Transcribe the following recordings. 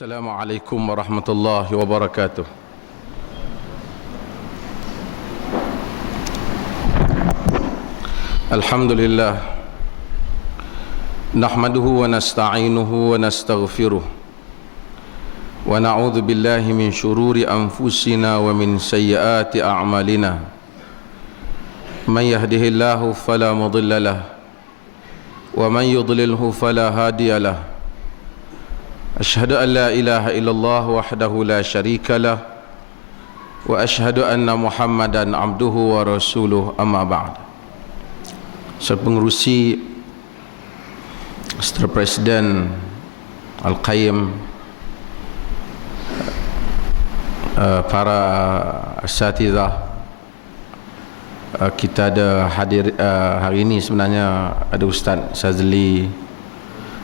Assalamualaikum warahmatullahi wabarakatuh. Alhamdulillah, nahmaduhu wa nasta'inuhu wa nastaghfiruh, wa na'udzu billahi min syururi anfusina wa min sayyiati a'malina. Man yahdihillahu fala mudilla lahu wa man yudlilhu fala hadiya lahu. Asyhadu an la ilaha illallah wahdahu la syarika lah, wa asyhadu anna Muhammadan abduhu wa rasuluh, amma ba'd. Pengerusi Mr. Presiden Al-Qayyim, para asatidzah, kita ada hadir hari ini. Sebenarnya ada Ustaz Sazli,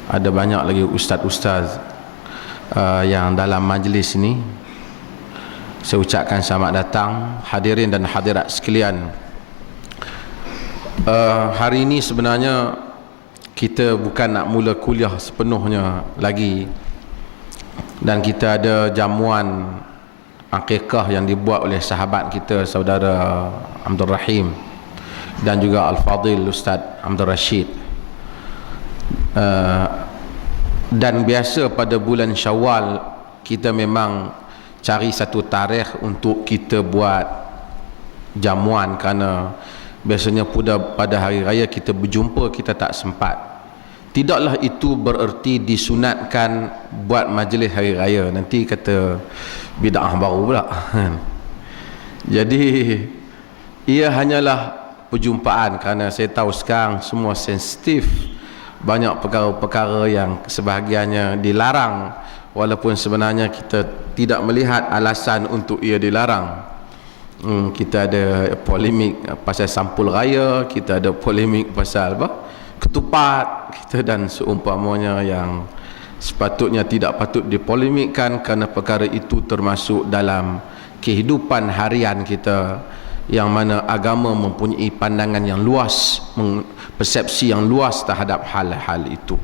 ada banyak lagi ustaz-ustaz yang dalam majlis ini. Saya ucapkan selamat datang hadirin dan hadirat sekalian. Hari ini sebenarnya kita bukan nak mula kuliah sepenuhnya lagi, dan kita ada jamuan akikah yang dibuat oleh sahabat kita, saudara Abdul Rahim dan juga Al-Fadil Ustaz Abdul Rashid. Dan biasa pada bulan Syawal kita memang cari satu tarikh untuk kita buat jamuan, kerana biasanya pada hari raya kita berjumpa, kita tak sempat. Tidaklah itu bererti disunatkan buat majlis hari raya, nanti kata bid'ah baru pula. Jadi ia hanyalah perjumpaan, kerana saya tahu sekarang semua sensitif. Banyak perkara-perkara yang sebahagiannya dilarang, walaupun sebenarnya kita tidak melihat alasan untuk ia dilarang. Kita ada polemik pasal sampul raya, kita ada polemik pasal ketupat kita dan seumpamanya, yang sepatutnya tidak patut dipolemikkan, kerana perkara itu termasuk dalam kehidupan harian kita, yang mana agama mempunyai pandangan yang luas, persepsi yang luas terhadap hal-hal itu.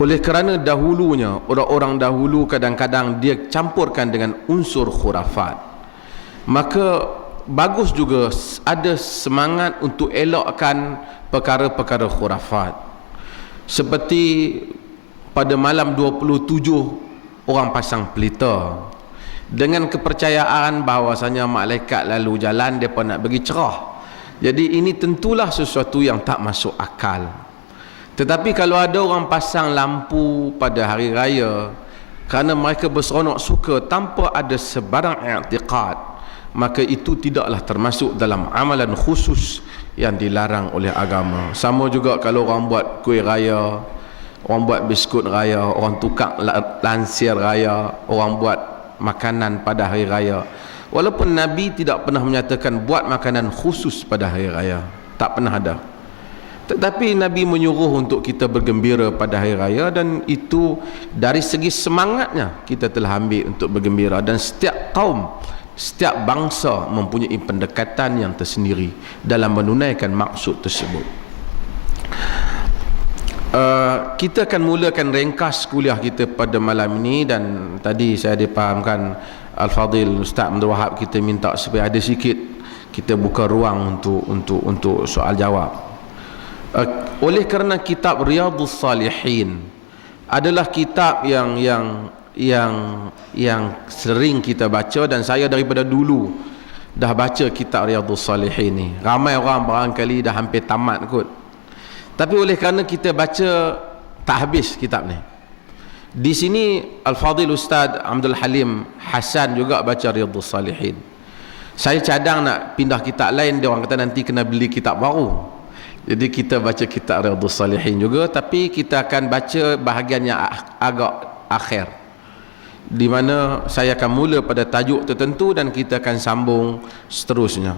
Oleh kerana dahulunya, orang-orang dahulu kadang-kadang dia campurkan dengan unsur khurafat, maka bagus juga ada semangat untuk elokkan perkara-perkara khurafat. Seperti pada malam 27 orang pasang pelita, dengan kepercayaan bahawasanya malaikat lalu jalan, mereka nak bagi cerah. Jadi ini tentulah sesuatu yang tak masuk akal. Tetapi kalau ada orang pasang lampu pada hari raya kerana mereka berseronok suka tanpa ada sebarang i'tiqad, maka itu tidaklah termasuk dalam amalan khusus yang dilarang oleh agama. Sama juga kalau orang buat kuih raya, orang buat biskut raya, orang tukar lansir raya, orang buat makanan pada hari raya. Walaupun Nabi tidak pernah menyatakan buat makanan khusus pada hari raya, tak pernah ada. Tetapi Nabi menyuruh untuk kita bergembira pada hari raya, dan itu dari segi semangatnya kita telah ambil untuk bergembira. Dan setiap kaum, setiap bangsa mempunyai pendekatan yang tersendiri dalam menunaikan maksud tersebut. Kita akan mulakan ringkas kuliah kita pada malam ini, dan tadi saya dipahamkan Al-Fadil Ustaz Abdul Wahab, kita minta supaya ada sikit kita buka ruang untuk soal jawab. Oleh kerana kitab Riyadhus Salihin adalah kitab yang sering kita baca, dan saya daripada dulu dah baca kitab Riyadhus Salihin ni. Ramai orang barangkali dah hampir tamat kot. Tapi oleh kerana kita baca tak habis kitab ni, di sini Al-Fadil Ustaz Abdul Halim Hasan juga baca Riyadhus Salihin. Saya cadang nak pindah kitab lain, dia orang kata nanti kena beli kitab baru. Jadi kita baca kitab Riyadhus Salihin juga, tapi kita akan baca bahagian yang agak akhir, di mana saya akan mula pada tajuk tertentu dan kita akan sambung seterusnya.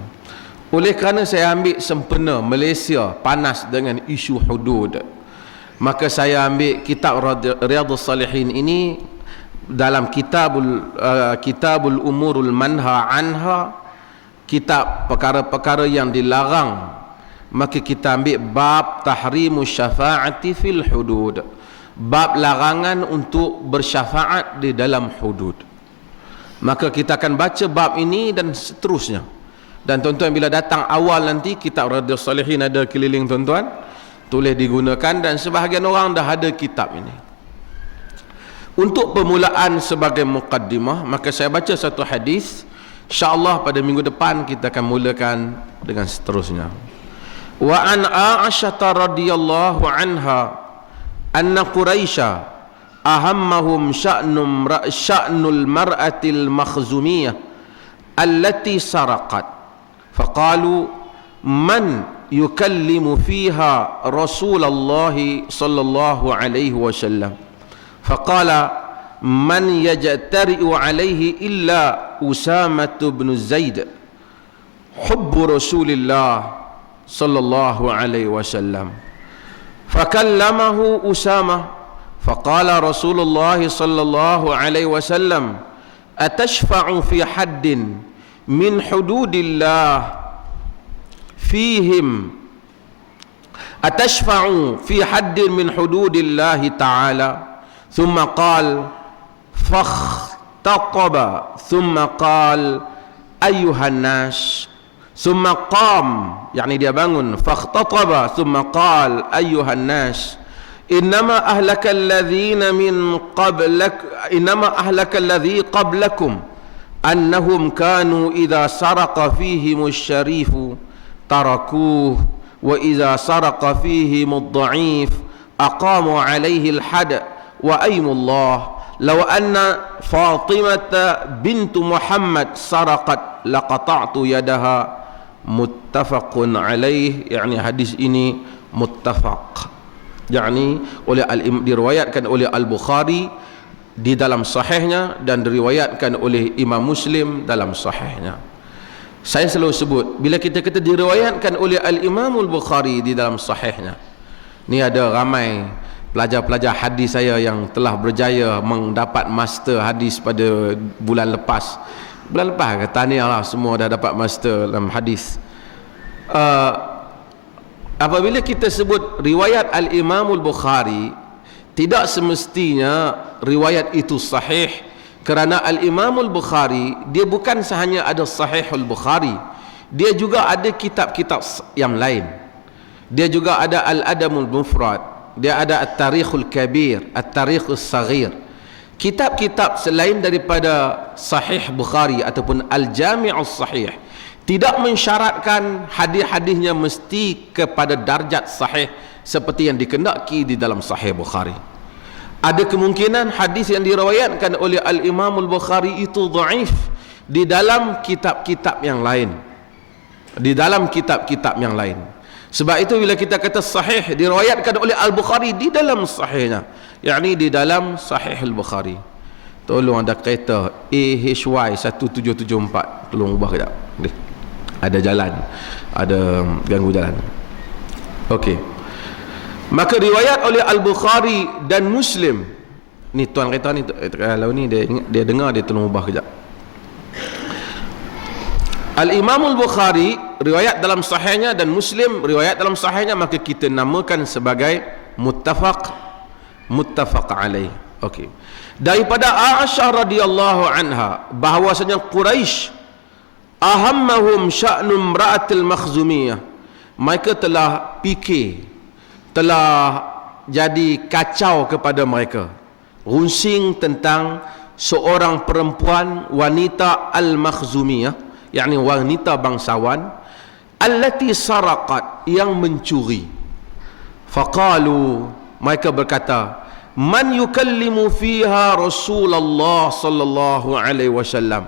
Oleh kerana saya ambil sempena Malaysia panas dengan isu hudud, maka saya ambil kitab Riyadhus Salihin ini dalam kitabul umurul manha anha, kitab perkara-perkara yang dilarang. Maka kita ambil bab tahrimu syafa'ati fil hudud, bab larangan untuk bersyafaat di dalam hudud. Maka kita akan baca bab ini dan seterusnya. Dan tuan-tuan bila datang awal nanti kitab Riyadhus Shalihin ada keliling tuan-tuan, tulis digunakan, dan sebahagian orang dah ada kitab ini. Untuk permulaan sebagai muqaddimah, maka saya baca satu hadis. InsyaAllah pada minggu depan kita akan mulakan dengan seterusnya. Wa an Aisyah radhiyallahu anha anna Quraisy ahammahum sya'nul mar'atil makhzumiyah allati saraqat faqalu man yukallimu fiha Rasulullah sallallahu alaihi wasallam faqala man yajtari'u alaihi illa Usamah bin Zaid hubbu Rasulillah sallallahu alaihi wasallam fakallamahu Usamah فقال رسول الله صلى الله عليه وسلم أتشفع في حد من حدود الله فيهم أتشفع في حد من حدود الله تعالى ثم قال فاختطب ثم قال أيها الناس ثم قام يعني dia bangun فاختطب ثم قال أيها الناس إنما أهلك الذين من قبلك إنما أهلك الذي قبلكم أنهم كانوا إذا سرق فيهم الشريف تركوه وإذا سرق فيهم الضعيف أقاموا عليه الحد وأيم الله لو أن فاطمة بنت محمد سرقت لقطعت يدها متفق عليه. يعني حديث ini muttafaq, yakni diriwayatkan oleh Al-Bukhari di dalam sahihnya dan diriwayatkan oleh Imam Muslim dalam sahihnya. Saya selalu sebut bila kita kata diriwayatkan oleh Al-Imam Al-Bukhari di dalam sahihnya, ni ada ramai pelajar-pelajar hadis saya yang telah berjaya mendapat master hadis pada bulan lepas. Bulan lepas ke tahniah lah, semua dah dapat master dalam hadis. Apabila kita sebut riwayat Al-Imam Al-Bukhari, tidak semestinya riwayat itu sahih, kerana Al-Imam Al-Bukhari dia bukan sahaja ada Sahih Al-Bukhari, dia juga ada kitab-kitab yang lain. Dia juga ada Al-Adabul Mufrad, dia ada At-Tarikhul Kabir, At-Tarikhul Saghir. Kitab-kitab selain daripada Sahih Bukhari ataupun Al-Jami'us Sahih tidak mensyaratkan hadis-hadisnya mesti kepada darjat sahih seperti yang dikehendaki di dalam Sahih Bukhari. Ada kemungkinan hadis yang diriwayatkan oleh Al-Imam Al-Bukhari itu dhaif di dalam kitab-kitab yang lain. Di dalam kitab-kitab yang lain. Sebab itu bila kita kata sahih diriwayatkan oleh Al-Bukhari di dalam sahihnya, yakni di dalam Sahih Al-Bukhari. Tolong ada kereta AHY 1774, tolong ubah kejap. Ada jalan, ada ganggu jalan. Okey. Maka riwayat oleh Al-Bukhari dan Muslim. Ni tuan kereta ni, kalau ni dia dengar, dia tolong ubah kejap. Al-Imam Al-Bukhari riwayat dalam sahihnya dan Muslim riwayat dalam sahihnya, maka kita namakan sebagai muttafaq alaih. Okey. Daripada Aisyah radhiyallahu anha bahwasanya Quraisy ahammahum sya'num ra'atil makhzumiyah, mereka telah fikir, telah jadi kacau kepada mereka, runsing tentang seorang perempuan wanita al-makhzumiyah, yakni wanita bangsawan, allati saraqat, yang mencuri. Faqalu, mereka berkata, man yukallimu fiha Rasulullah sallallahu alaihi wasallam.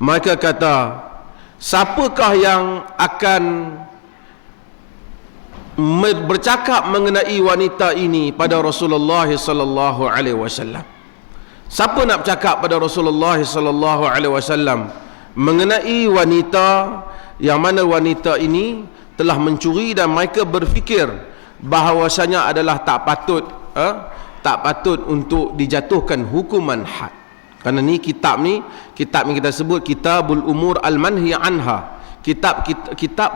Mereka kata, siapakah yang akan bercakap mengenai wanita ini pada Rasulullah sallallahu alaihi wasallam? Siapa nak bercakap pada Rasulullah sallallahu alaihi wasallam mengenai wanita yang mana wanita ini telah mencuri, dan mereka berfikir bahawasanya adalah tak patut untuk dijatuhkan hukuman had. Kerana ni kitab ni kita sebut Kitabul Umur Al-Manhi Anha, kitab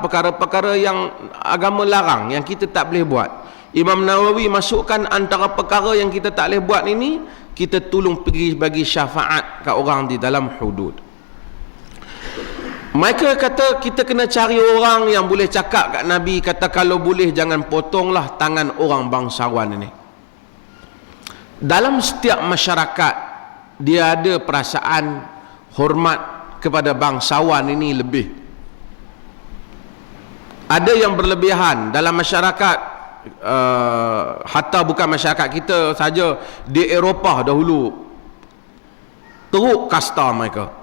perkara-perkara yang agama larang, yang kita tak boleh buat. Imam Nawawi masukkan antara perkara yang kita tak boleh buat ini, kita tolong pergi bagi syafaat kat orang di dalam hudud. Mereka kata kita kena cari orang yang boleh cakap kat Nabi, kata kalau boleh jangan potonglah tangan orang bangsawan ini. Dalam setiap masyarakat dia ada perasaan hormat kepada bangsawan ini lebih. Ada yang berlebihan dalam masyarakat, hatta bukan masyarakat kita saja, di Eropah dahulu teruk kasta mereka.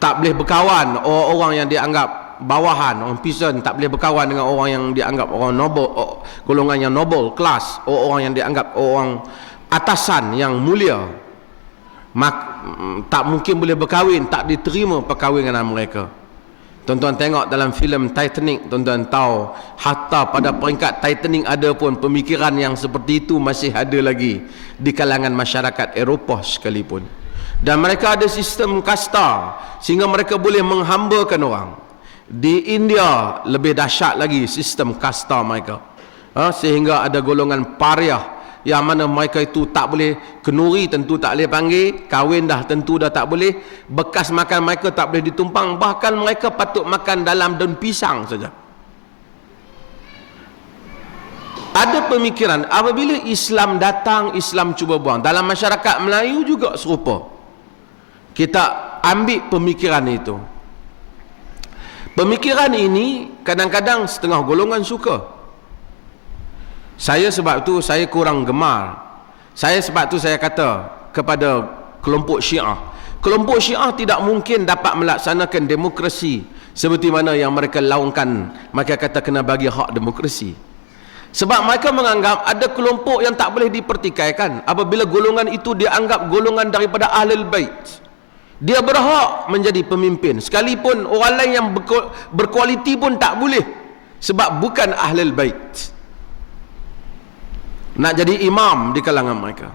Tak boleh berkawan orang-orang yang dianggap bawahan, orang peasant, tak boleh berkawan dengan orang yang dianggap orang noble, golongan yang noble, kelas, orang yang dianggap orang atasan yang mulia. Tak mungkin boleh berkahwin, tak diterima perkahwinan mereka. Tuan-tuan tengok dalam filem Titanic, tuan-tuan tahu hatta pada peringkat Titanic ada pun pemikiran yang seperti itu masih ada lagi di kalangan masyarakat Eropah sekalipun. Dan mereka ada sistem kasta sehingga mereka boleh menghambakan orang. Di India lebih dahsyat lagi sistem kasta mereka, sehingga ada golongan pariah yang mana mereka itu tak boleh, kenuri tentu tak boleh panggil, kahwin dah tentu dah tak boleh, bekas makan mereka tak boleh ditumpang, bahkan mereka patut makan dalam daun pisang saja. Ada pemikiran apabila Islam datang, Islam cuba buang. Dalam masyarakat Melayu juga serupa. Kita ambil pemikiran itu. Pemikiran ini kadang-kadang setengah golongan suka. Saya sebab tu saya kurang gemar. Saya sebab tu saya kata kepada kelompok Syiah, kelompok Syiah tidak mungkin dapat melaksanakan demokrasi seperti mana yang mereka laungkan. Mereka kata kena bagi hak demokrasi. Sebab mereka menganggap ada kelompok yang tak boleh dipertikaikan. Apabila golongan itu dianggap golongan daripada Ahlul Bait, dia berhak menjadi pemimpin. Sekalipun orang lain yang berkualiti pun tak boleh, sebab bukan Ahlul Bait. Nak jadi imam di kalangan mereka,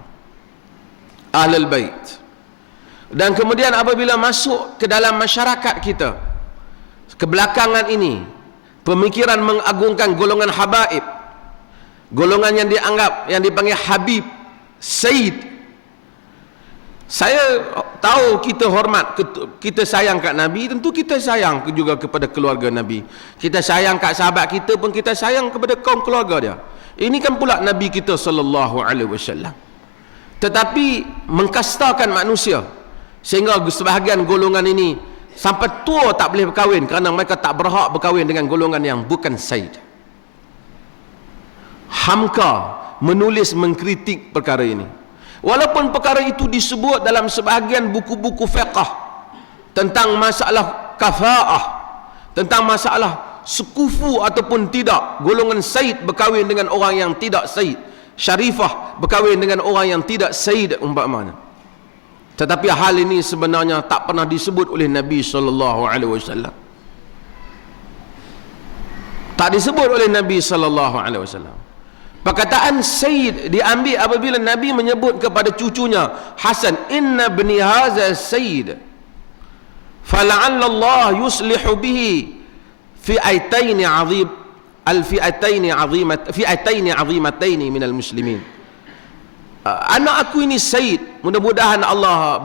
Ahlul Bait. Dan kemudian apabila masuk ke dalam masyarakat kita kebelakangan ini, pemikiran mengagungkan golongan habaib, golongan yang dianggap, yang dipanggil Habib, Sayyid. Saya tahu kita hormat, kita sayang kat Nabi, tentu kita sayang juga kepada keluarga Nabi. Kita sayang kat sahabat kita pun kita sayang kepada kaum keluarga dia. Ini kan pula Nabi kita sallallahu alaihi wasallam. Tetapi mengkastakan manusia sehingga sebahagian golongan ini sampai tua tak boleh berkahwin kerana mereka tak berhak berkahwin dengan golongan yang bukan Sayyid. Hamka menulis mengkritik perkara ini. Walaupun perkara itu disebut dalam sebahagian buku-buku fiqh tentang masalah kafa'ah, tentang masalah sekufu ataupun tidak, golongan Sayyid berkahwin dengan orang yang tidak Sayyid, Syarifah berkahwin dengan orang yang tidak Sayyid umpamanya. Tetapi hal ini sebenarnya tak pernah disebut oleh Nabi SAW. Tak disebut oleh Nabi SAW. Perkataan Sayyid diambil apabila Nabi menyebut kepada cucunya Hasan, inna bni haza Sayyid fala'alla Allah yuslihu bihi fi'ataini azim fi'ataini azimataini minal muslimin. Anak aku ini Sayyid, mudah-mudahan Allah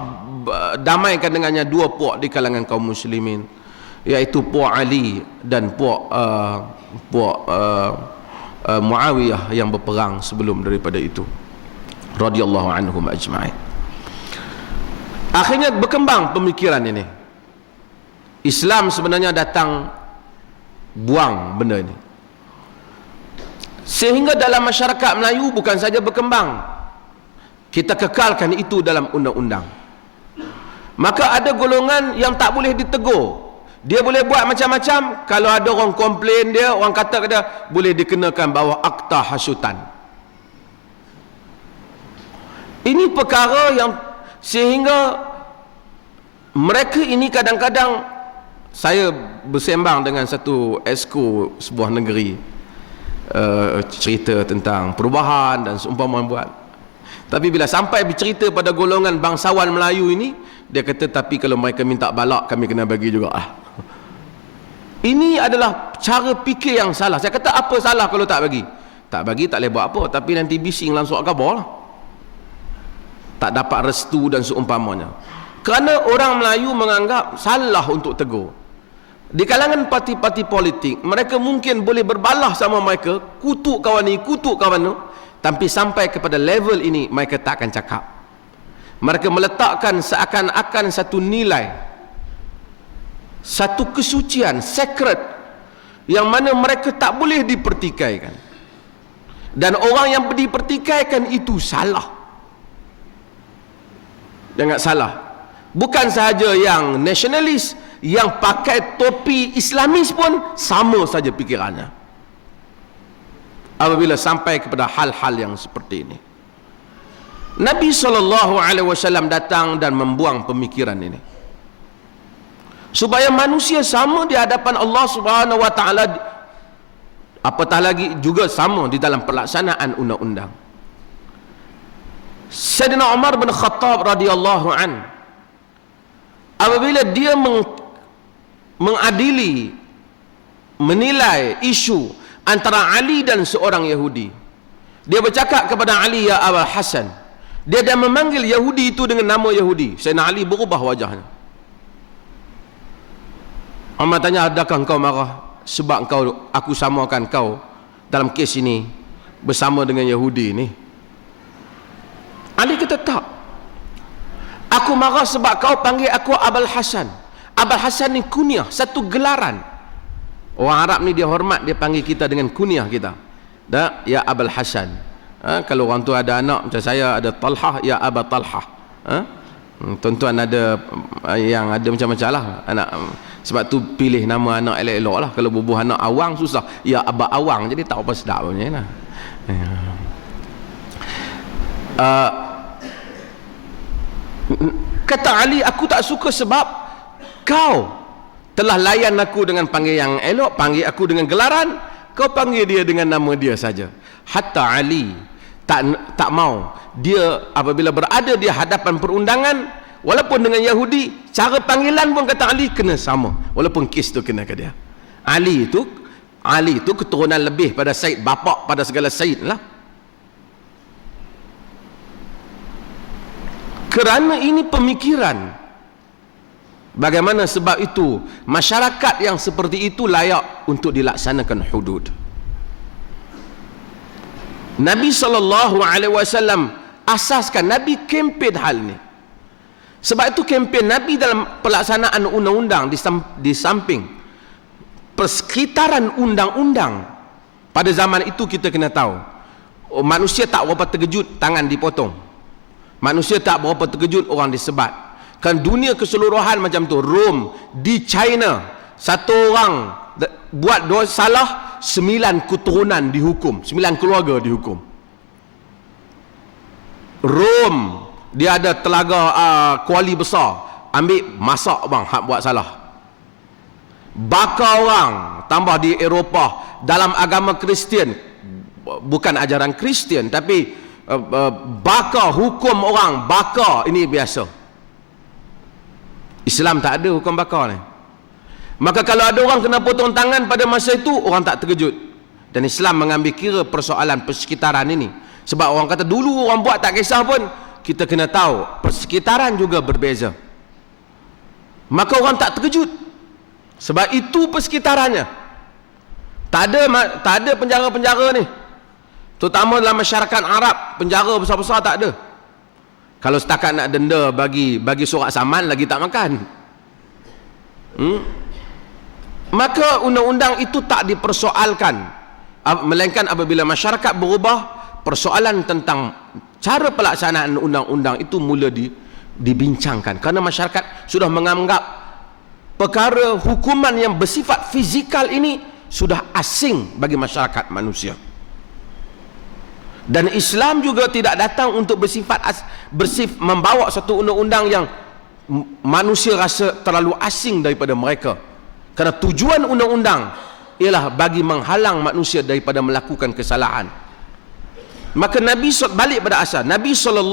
damaikan dengannya dua puak di kalangan kaum muslimin, iaitu puak Ali dan puak Muawiyah yang berperang sebelum daripada itu, radhiyallahu anhum ajma'in. Akhirnya berkembang pemikiran ini. Islam sebenarnya datang buang benda ini, sehingga dalam masyarakat Melayu bukan saja berkembang, kita kekalkan itu dalam undang-undang. Maka ada golongan yang tak boleh ditegur. Dia boleh buat macam-macam. Kalau ada orang komplain dia, orang kata dia, boleh dikenakan bawah akta hasutan. Ini perkara yang sehingga mereka ini kadang-kadang, saya bersembang dengan satu esko sebuah negeri, cerita tentang perubahan dan seumpama buat. Tapi bila sampai bercerita pada golongan bangsawan Melayu ini, dia kata tapi kalau mereka minta balak kami kena bagi juga lah. Ini adalah cara fikir yang salah. Saya kata apa salah kalau tak bagi? Tak bagi tak boleh buat apa, tapi nanti bising langsung khabar lah. Tak dapat restu dan seumpamanya. Kerana orang Melayu menganggap salah untuk tegur. Di kalangan parti-parti politik, mereka mungkin boleh berbalah sama mereka, kutuk kawan ni, kutuk kawan tu, tapi sampai kepada level ini mereka tak akan cakap. Mereka meletakkan seakan-akan satu nilai, satu kesucian, sacred, yang mana mereka tak boleh dipertikaikan. Dan orang yang dipertikaikan itu salah. Jangan salah. Bukan sahaja yang nasionalis, yang pakai topi Islamis pun sama saja pikirannya. Apabila sampai kepada hal-hal yang seperti ini, Nabi SAW datang dan membuang pemikiran ini, supaya manusia sama di hadapan Allah Subhanahu Wa Taala, apatah lagi juga sama di dalam pelaksanaan undang-undang. Sayyidina Umar bin Khattab radhiyallahu an, apabila dia mengadili, menilai isu antara Ali dan seorang Yahudi, dia bercakap kepada Ali, ya Abul Hasan. Dia dah memanggil Yahudi itu dengan nama Yahudi. Sayyidina Ali berubah wajahnya. Umar tanya, adakah engkau marah sebab aku samakan kau dalam kes ini bersama dengan Yahudi ni? Ali kata, tak. Aku marah sebab kau panggil aku Abul Hasan. Abul Hasan ni kunyah, satu gelaran. Orang Arab ni dia hormat, dia panggil kita dengan kunyah kita. Ya Abul Hasan. Kalau orang tu ada anak macam saya, ada Talhah, ya Aba Talhah. Tuan-tuan ada yang ada macam-macam lah anak. Sebab tu pilih nama anak elok-elok lah. Kalau bubuh anak Awang susah, ya Aba Awang, jadi tak apa sedap punya lah. Kata Ali, aku tak suka sebab kau telah layan aku dengan panggil yang elok, panggil aku dengan gelaran, kau panggil dia dengan nama dia saja. Hatta Ali tak mau dia apabila berada di hadapan perundangan, walaupun dengan Yahudi, cara panggilan pun kata Ali kena sama, walaupun kes tu kena ke dia. Ali itu keturunan lebih pada Said, bapak pada segala Said lah. Kerana ini pemikiran. Bagaimana sebab itu masyarakat yang seperti itu layak untuk dilaksanakan hudud. Nabi SAW asaskan, Nabi kempen hal ni. Sebab itu kempen Nabi dalam pelaksanaan undang-undang di samping persekitaran undang-undang pada zaman itu, kita kena tahu manusia tak berapa terkejut tangan dipotong, manusia tak berapa terkejut orang disebat. Kan dunia keseluruhan macam tu. Rom di China, satu orang buat dosa salah, 9 keturunan dihukum, 9 keluarga dihukum. Rom dia ada telaga kuali besar, ambil masak bang hak buat salah, bakar orang. Tambah di Eropah dalam agama Kristian, bukan ajaran Kristian tapi bakar, hukum orang bakar, ini biasa. Islam tak ada hukum bakar ni. Maka kalau ada orang kena potong tangan pada masa itu, orang tak terkejut. Dan Islam mengambil kira persoalan persekitaran ini. Sebab orang kata dulu orang buat tak kisah pun, kita kena tahu persekitaran juga berbeza. Maka orang tak terkejut. Sebab itu persekitarannya. Tak ada penjara-penjara ni. Terutama dalam masyarakat Arab, penjara besar-besar tak ada. Kalau setakat nak denda bagi surat saman lagi tak makan. Maka undang-undang itu tak dipersoalkan, melainkan apabila masyarakat berubah, persoalan tentang cara pelaksanaan undang-undang itu mula dibincangkan. Kerana masyarakat sudah menganggap perkara hukuman yang bersifat fizikal ini sudah asing bagi masyarakat manusia. Dan Islam juga tidak datang untuk bersifat membawa satu undang-undang yang manusia rasa terlalu asing daripada mereka. Kerana tujuan undang-undang ialah bagi menghalang manusia daripada melakukan kesalahan. Maka Nabi balik pada asal. Nabi SAW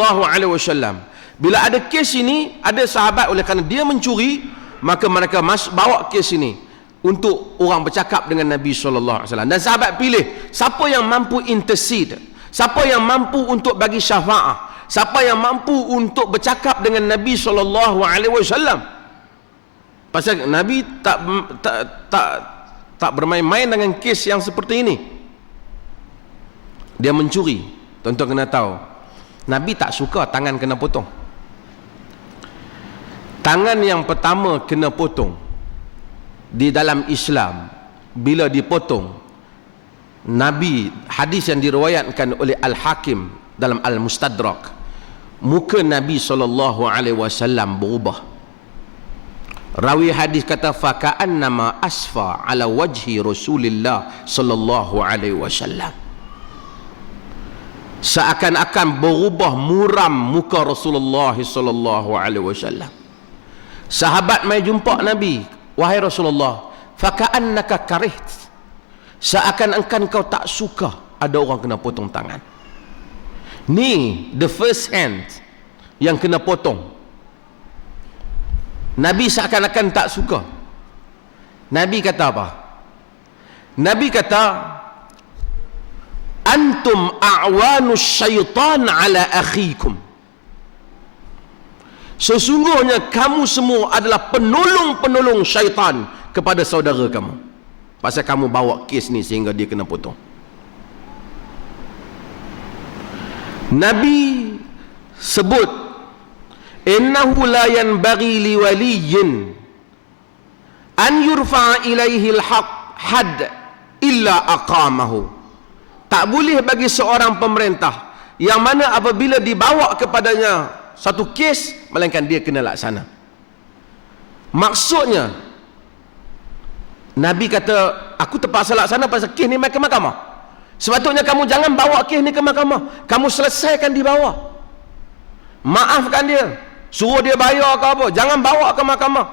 bila ada kes ini, ada sahabat oleh kerana dia mencuri, maka mereka bawa kes ini. untuk orang bercakap dengan Nabi SAW. Dan sahabat pilih siapa yang mampu intercede, siapa yang mampu untuk bagi syafaat, siapa yang mampu untuk bercakap dengan Nabi SAW. Pasal Nabi tak bermain-main dengan kes yang seperti ini. Dia mencuri. Tuan-tuan kena tahu, Nabi tak suka tangan kena potong. Tangan yang pertama kena potong di dalam Islam, bila dipotong, Nabi, hadis yang diriwayatkan oleh Al-Hakim dalam Al-Mustadrak, muka Nabi SAW berubah. Rawi hadis kata, faka'annama asfa ala wajhi Rasulillah sallallahu alaihi wasallam, seakan-akan berubah muram muka Rasulullah sallallahu alaihi wasallam. Sahabat mai jumpa Nabi, wahai Rasulullah, faka'annaka kariht, seakan-akan kau tak suka ada orang kena potong tangan. Ni the first hand yang kena potong. Nabi seakan-akan tak suka. Nabi kata apa? Nabi kata, antum a'wanus syaitan ala akhikum, sesungguhnya kamu semua adalah penolong-penolong syaitan kepada saudara kamu. Pasal kamu bawa kes ni sehingga dia kena potong. Nabi sebut, innahu la yanbaghi liwaliyyin an yurfa'a ilaihi al-haq had illa aqamahu. Tak boleh bagi seorang pemerintah yang mana apabila dibawa kepadanya satu kes, melainkan dia kena laksana. Maksudnya, Nabi kata, aku terpaksa laksana pasal kes ni mai ke mahkamah. Sepatutnya kamu jangan bawa kes ni ke mahkamah, kamu selesaikan di bawah, maafkan dia, suruh dia bayar ke apa, jangan bawa ke mahkamah.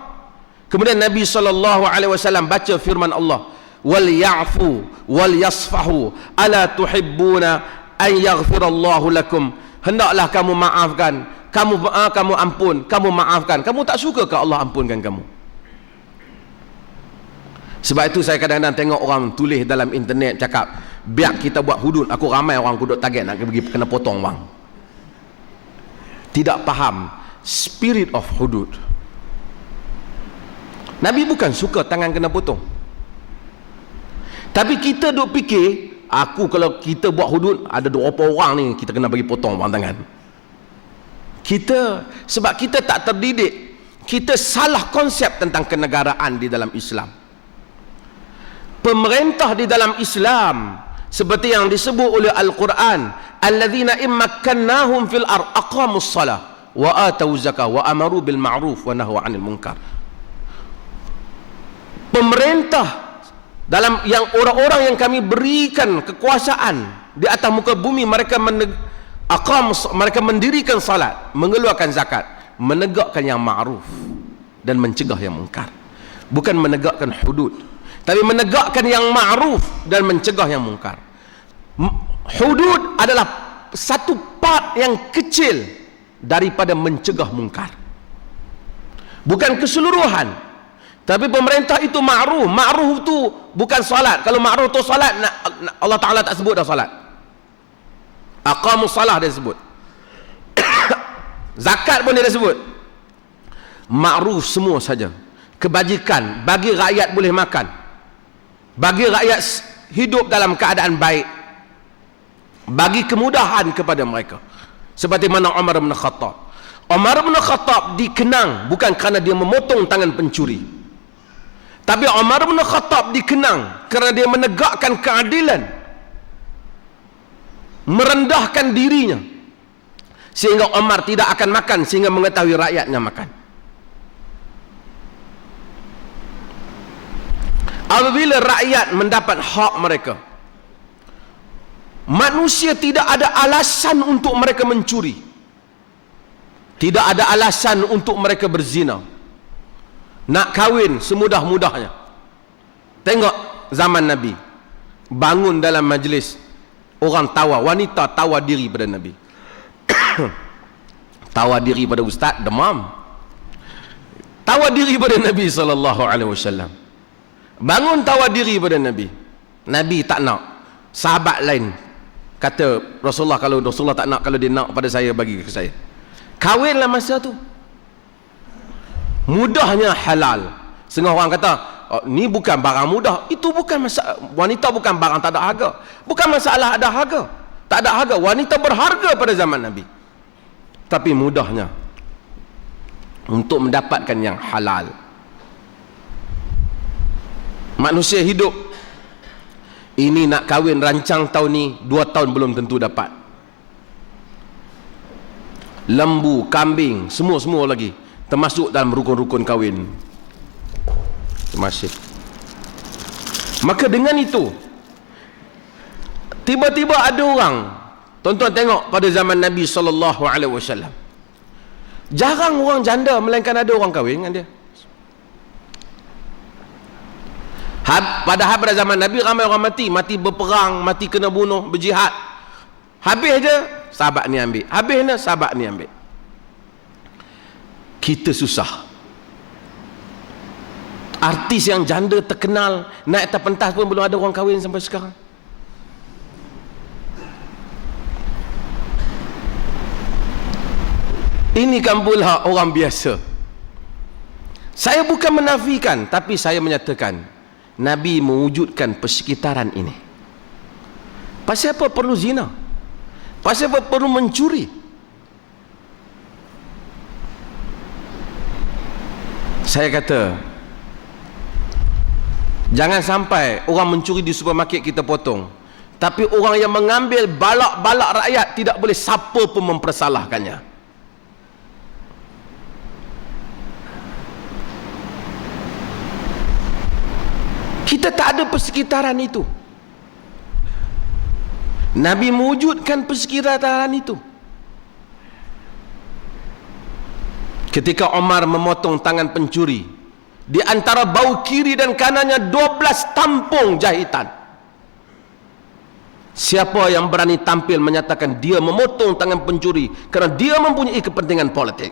Kemudian Nabi SAW baca firman Allah, wal ya'fu wal yasfahu ala tuhibbuna an yaghfirallahu lakum, hendaklah kamu maafkan, kamu ampun, kamu maafkan. Kamu tak suka ke Allah ampunkan kamu? Sebab itu saya kadang-kadang tengok orang tulis dalam internet cakap, biar kita buat hudud. Aku ramai orang kudut target nak pergi kena potong bang. Tidak faham spirit of hudud. Nabi bukan suka tangan kena potong. Tapi kita duk fikir, aku kalau kita buat hudud, ada berapa orang ni kita kena bagi potong bang tangan. Kita, sebab kita tak terdidik, kita salah konsep tentang kenegaraan di dalam Islam. Pemerintah di dalam Islam seperti yang disebut oleh Al-Quran, alladzina immakkannahum fil ard aqamus salah wa atau zakah wa amaru bil ma'ruf wa nahaw 'anil munkar. Pemerintah dalam yang orang-orang yang kami berikan kekuasaan di atas muka bumi, mereka mereka mendirikan salat, mengeluarkan zakat, menegakkan yang ma'ruf dan mencegah yang munkar. Bukan menegakkan hudud, tapi menegakkan yang ma'ruf dan mencegah yang munkar. Hudud adalah satu part yang kecil daripada mencegah munkar, bukan keseluruhan. Tapi pemerintah itu ma'ruf. Ma'ruf itu bukan salat. Kalau ma'ruf itu salat, Allah Ta'ala tak sebut dah salat. Aqamus salah dia sebut. Zakat pun dia sebut. Ma'ruf semua saja. Kebajikan, bagi rakyat boleh makan, bagi rakyat hidup dalam keadaan baik, bagi kemudahan kepada mereka. Seperti mana Umar bin Khattab. Umar bin Khattab dikenang bukan kerana dia memotong tangan pencuri, tapi Umar bin Khattab dikenang kerana dia menegakkan keadilan, merendahkan dirinya, sehingga Umar tidak akan makan sehingga mengetahui rakyatnya makan. Apabila rakyat mendapat hak mereka, manusia tidak ada alasan untuk mereka mencuri, tidak ada alasan untuk mereka berzina, nak kahwin semudah-mudahnya. Tengok zaman Nabi, bangun dalam majlis, orang tawa, wanita tawa diri pada Nabi. Tawa diri pada ustaz, demam. Tawa diri pada Nabi SAW. bangun tawar diri pada Nabi. Nabi tak nak. Sahabat lain kata Rasulullah, kalau Rasulullah tak nak, kalau dia nak pada saya, bagi ke saya. Kahwinlah masa tu. Mudahnya halal. Setengah orang kata, oh, ni bukan barang mudah. Itu bukan masalah. Wanita bukan barang tak ada harga. Bukan masalah ada harga. Tak ada harga. Wanita berharga pada zaman Nabi. Tapi mudahnya untuk mendapatkan yang halal. Manusia hidup ini nak kahwin rancang tahun ni, 2 tahun belum tentu dapat. Lembu, kambing, semua lagi termasuk dalam rukun-rukun kahwin. Terima kasih. Maka dengan itu, tiba-tiba ada orang, tuan-tuan tengok pada zaman Nabi SAW, jarang orang janda, melainkan ada orang kahwin dengan dia. Padahal pada zaman Nabi ramai orang mati berperang, mati kena bunuh, berjihad. Habis je sahabat ni ambil, habis je sahabat ni ambil. Kita susah. Artis yang janda terkenal naik atas pentas pun belum ada orang kahwin sampai sekarang. Ini kan pula orang biasa. Saya bukan menafikan, tapi saya menyatakan Nabi mewujudkan persekitaran ini. Pasal apa perlu zina? Pasal apa perlu mencuri? Saya kata, jangan sampai orang mencuri di supermarket kita potong, tapi orang yang mengambil balak-balak rakyat tidak boleh siapa pun mempersalahkannya. Kita tak ada persekitaran itu. Nabi mewujudkan persekitaran itu. Ketika Umar memotong tangan pencuri, di antara bau kiri dan kanannya 12 tampung jahitan. Siapa yang berani tampil menyatakan dia memotong tangan pencuri kerana dia mempunyai kepentingan politik?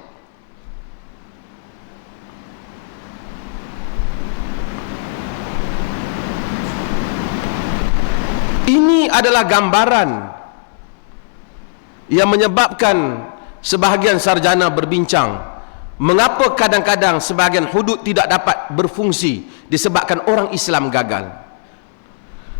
Ini adalah gambaran yang menyebabkan sebahagian sarjana berbincang mengapa kadang-kadang sebahagian hudud tidak dapat berfungsi disebabkan orang Islam gagal.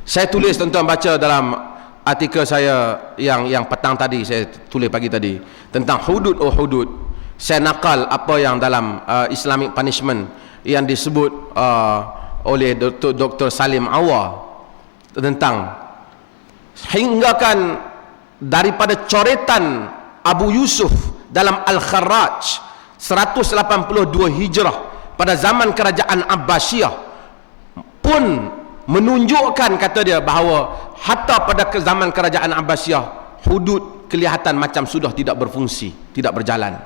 Saya tulis, tuan-tuan baca dalam artikel saya yang petang tadi, saya tulis pagi tadi tentang hudud hudud. Saya nakal apa yang dalam Islamic punishment yang disebut oleh Dr. Salim Awar tentang hinggakan daripada coretan Abu Yusuf dalam Al-Kharraj 182 Hijrah pada zaman kerajaan Abbasiyah pun menunjukkan, kata dia, bahawa hatta pada zaman kerajaan Abbasiyah hudud kelihatan macam sudah tidak berfungsi, tidak berjalan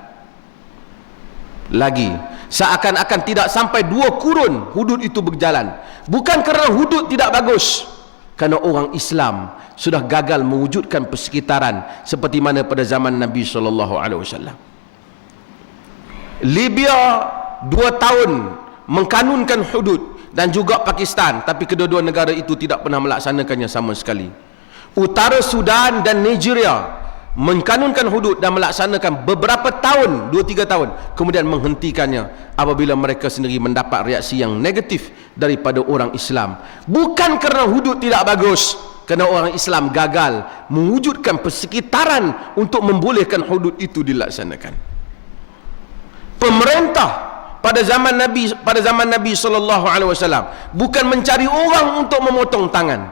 lagi. Seakan-akan tidak sampai 2 kurun hudud itu berjalan. Bukan kerana hudud tidak bagus, kerana orang Islam sudah gagal mewujudkan persekitaran seperti mana pada zaman Nabi SAW. Libya 2 tahun mengkanunkan hudud, dan juga Pakistan, tapi kedua-dua negara itu tidak pernah melaksanakannya sama sekali. Utara Sudan dan Nigeria mengkanunkan hudud dan melaksanakan beberapa tahun, 2-3 tahun, kemudian menghentikannya apabila mereka sendiri mendapat reaksi yang negatif daripada orang Islam. Bukan kerana hudud tidak bagus, kerana orang Islam gagal mewujudkan persekitaran untuk membolehkan hudud itu dilaksanakan. Pemerintah pada zaman Nabi SAW bukan mencari orang untuk memotong tangan,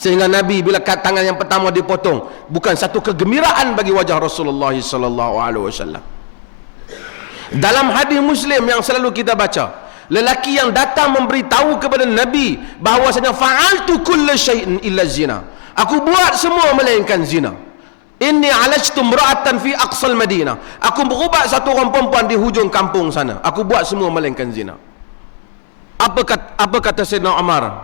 sehingga Nabi bila tangan yang pertama dipotong bukan satu kegembiraan bagi wajah Rasulullah SAW. Dalam hadis Muslim yang selalu kita baca, lelaki yang datang memberitahu kepada Nabi bahawasanya fa'altu kulla syai'in illa zina, aku buat semua melainkan zina. Inni alajtu imra'atan fi aqsal Madinah, aku berubat satu orang perempuan di hujung kampung sana, aku buat semua melainkan zina. Apa kata Sayyidina Umar?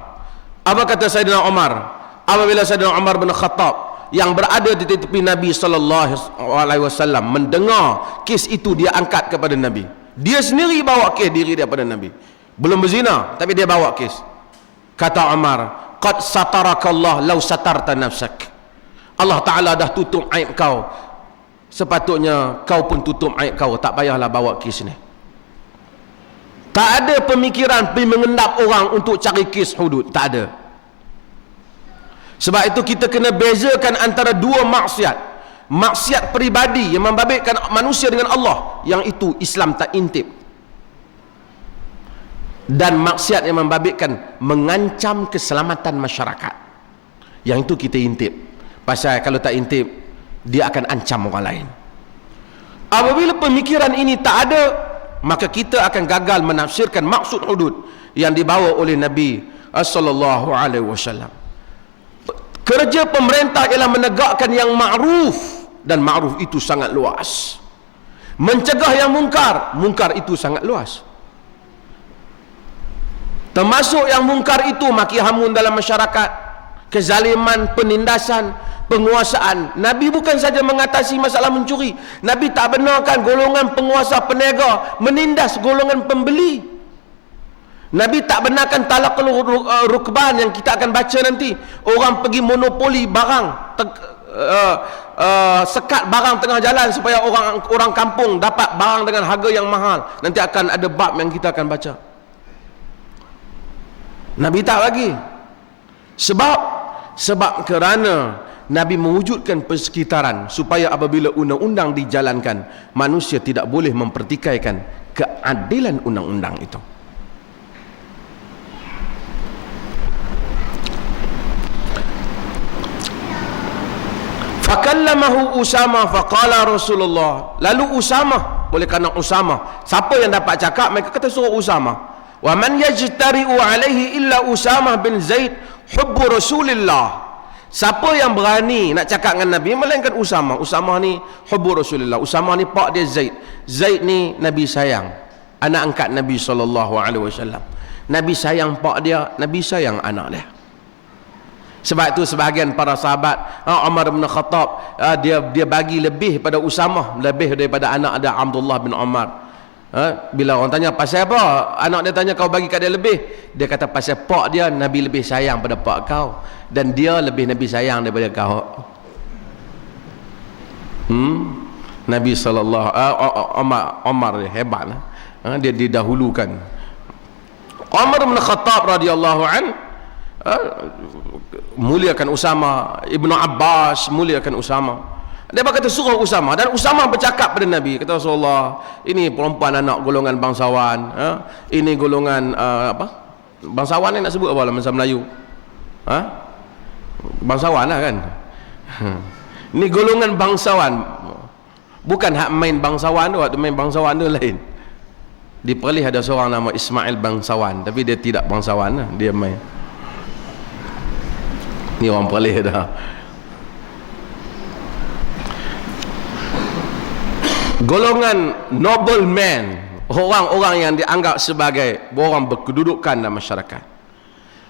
Apa kata Sayyidina Umar apabila Sayyidina Umar bin Khattab yang berada di tepi Nabi SAW mendengar kes itu, dia angkat kepada Nabi. Dia sendiri bawa kes diri daripada Nabi. belum berzina tapi dia bawa kes. Kata Umar, qad satarakallah law satarta nafsak. Allah Ta'ala dah tutup aib kau, sepatutnya kau pun tutup aib kau, tak payahlah bawa kes ni. Tak ada pemikiran pergi mengendap orang untuk cari kes hudud, tak ada. Sebab itu kita kena bezakan antara dua maksiat. Maksiat peribadi yang membabitkan manusia dengan Allah, yang itu Islam tak intip. Dan maksiat yang membabitkan mengancam keselamatan masyarakat, yang itu kita intip. Pasal kalau tak intip, dia akan ancam orang lain. Apabila pemikiran ini tak ada, maka kita akan gagal menafsirkan maksud hudud yang dibawa oleh Nabi sallallahu alaihi wasallam. Kerja pemerintah ialah menegakkan yang ma'ruf, dan ma'ruf itu sangat luas. Mencegah yang mungkar, mungkar itu sangat luas. Termasuk yang mungkar itu maki hamun dalam masyarakat, kezaliman, penindasan, penguasaan. Nabi bukan saja mengatasi masalah mencuri, Nabi tak benarkan golongan penguasa peniaga menindas golongan pembeli. Nabi tak benarkan talaqul rukban yang kita akan baca nanti. Orang pergi monopoli barang, sekat barang tengah jalan supaya orang kampung dapat barang dengan harga yang mahal. Nanti akan ada bab yang kita akan baca. Nabi tak lagi. Sebab kerana Nabi mewujudkan persekitaran supaya apabila undang-undang dijalankan, manusia tidak boleh mempertikaikan keadilan undang-undang itu. Fakallamahu Usama faqala Rasulullah. Lalu Usama, oleh kerana Usama, siapa yang dapat cakap, mereka kata suruh Usama. Wa man yajtari'u alaihi illa Usama bin Zaid hubbu Rasulillah. Siapa yang berani nak cakap dengan Nabi melainkan Usama. Usama ni hubbu Rasulillah. Usama ni pak dia Zaid. Zaid ni Nabi sayang, anak angkat Nabi SAW. Nabi sayang pak dia, Nabi sayang anak dia. Sebab itu sebahagian para sahabat, Umar bin Khattab, dia bagi lebih pada Usama, lebih daripada anak dia Abdullah bin Umar. Bila orang tanya pasal apa, anak dia tanya kau bagi kat dia lebih, dia kata pasal pak dia Nabi lebih sayang pada pak kau, dan dia lebih Nabi sayang daripada kau. Nabi sallallahu Umar dia hebat lah. Dia didahulukan. Umar bin Khattab radhiyallahu an muliakan Usama, Ibnu Abbas muliakan Usama. Dia berkata suruh Usama, dan Usama bercakap pada Nabi, kata Rasulullah, ini perempuan anak golongan bangsawan, ini golongan apa? Bangsawan ni nak sebut apa dalam bahasa Melayu? Bangsawan lah kan? Ini golongan bangsawan. Bukan hak main bangsawan tu, waktu main bangsawan tu lain. Di Perlis ada seorang nama Ismail Bangsawan, tapi dia tidak bangsawan lah, dia main. Ni orang Perlis dah. Golongan nobleman, orang-orang yang dianggap sebagai orang berkedudukan dalam masyarakat.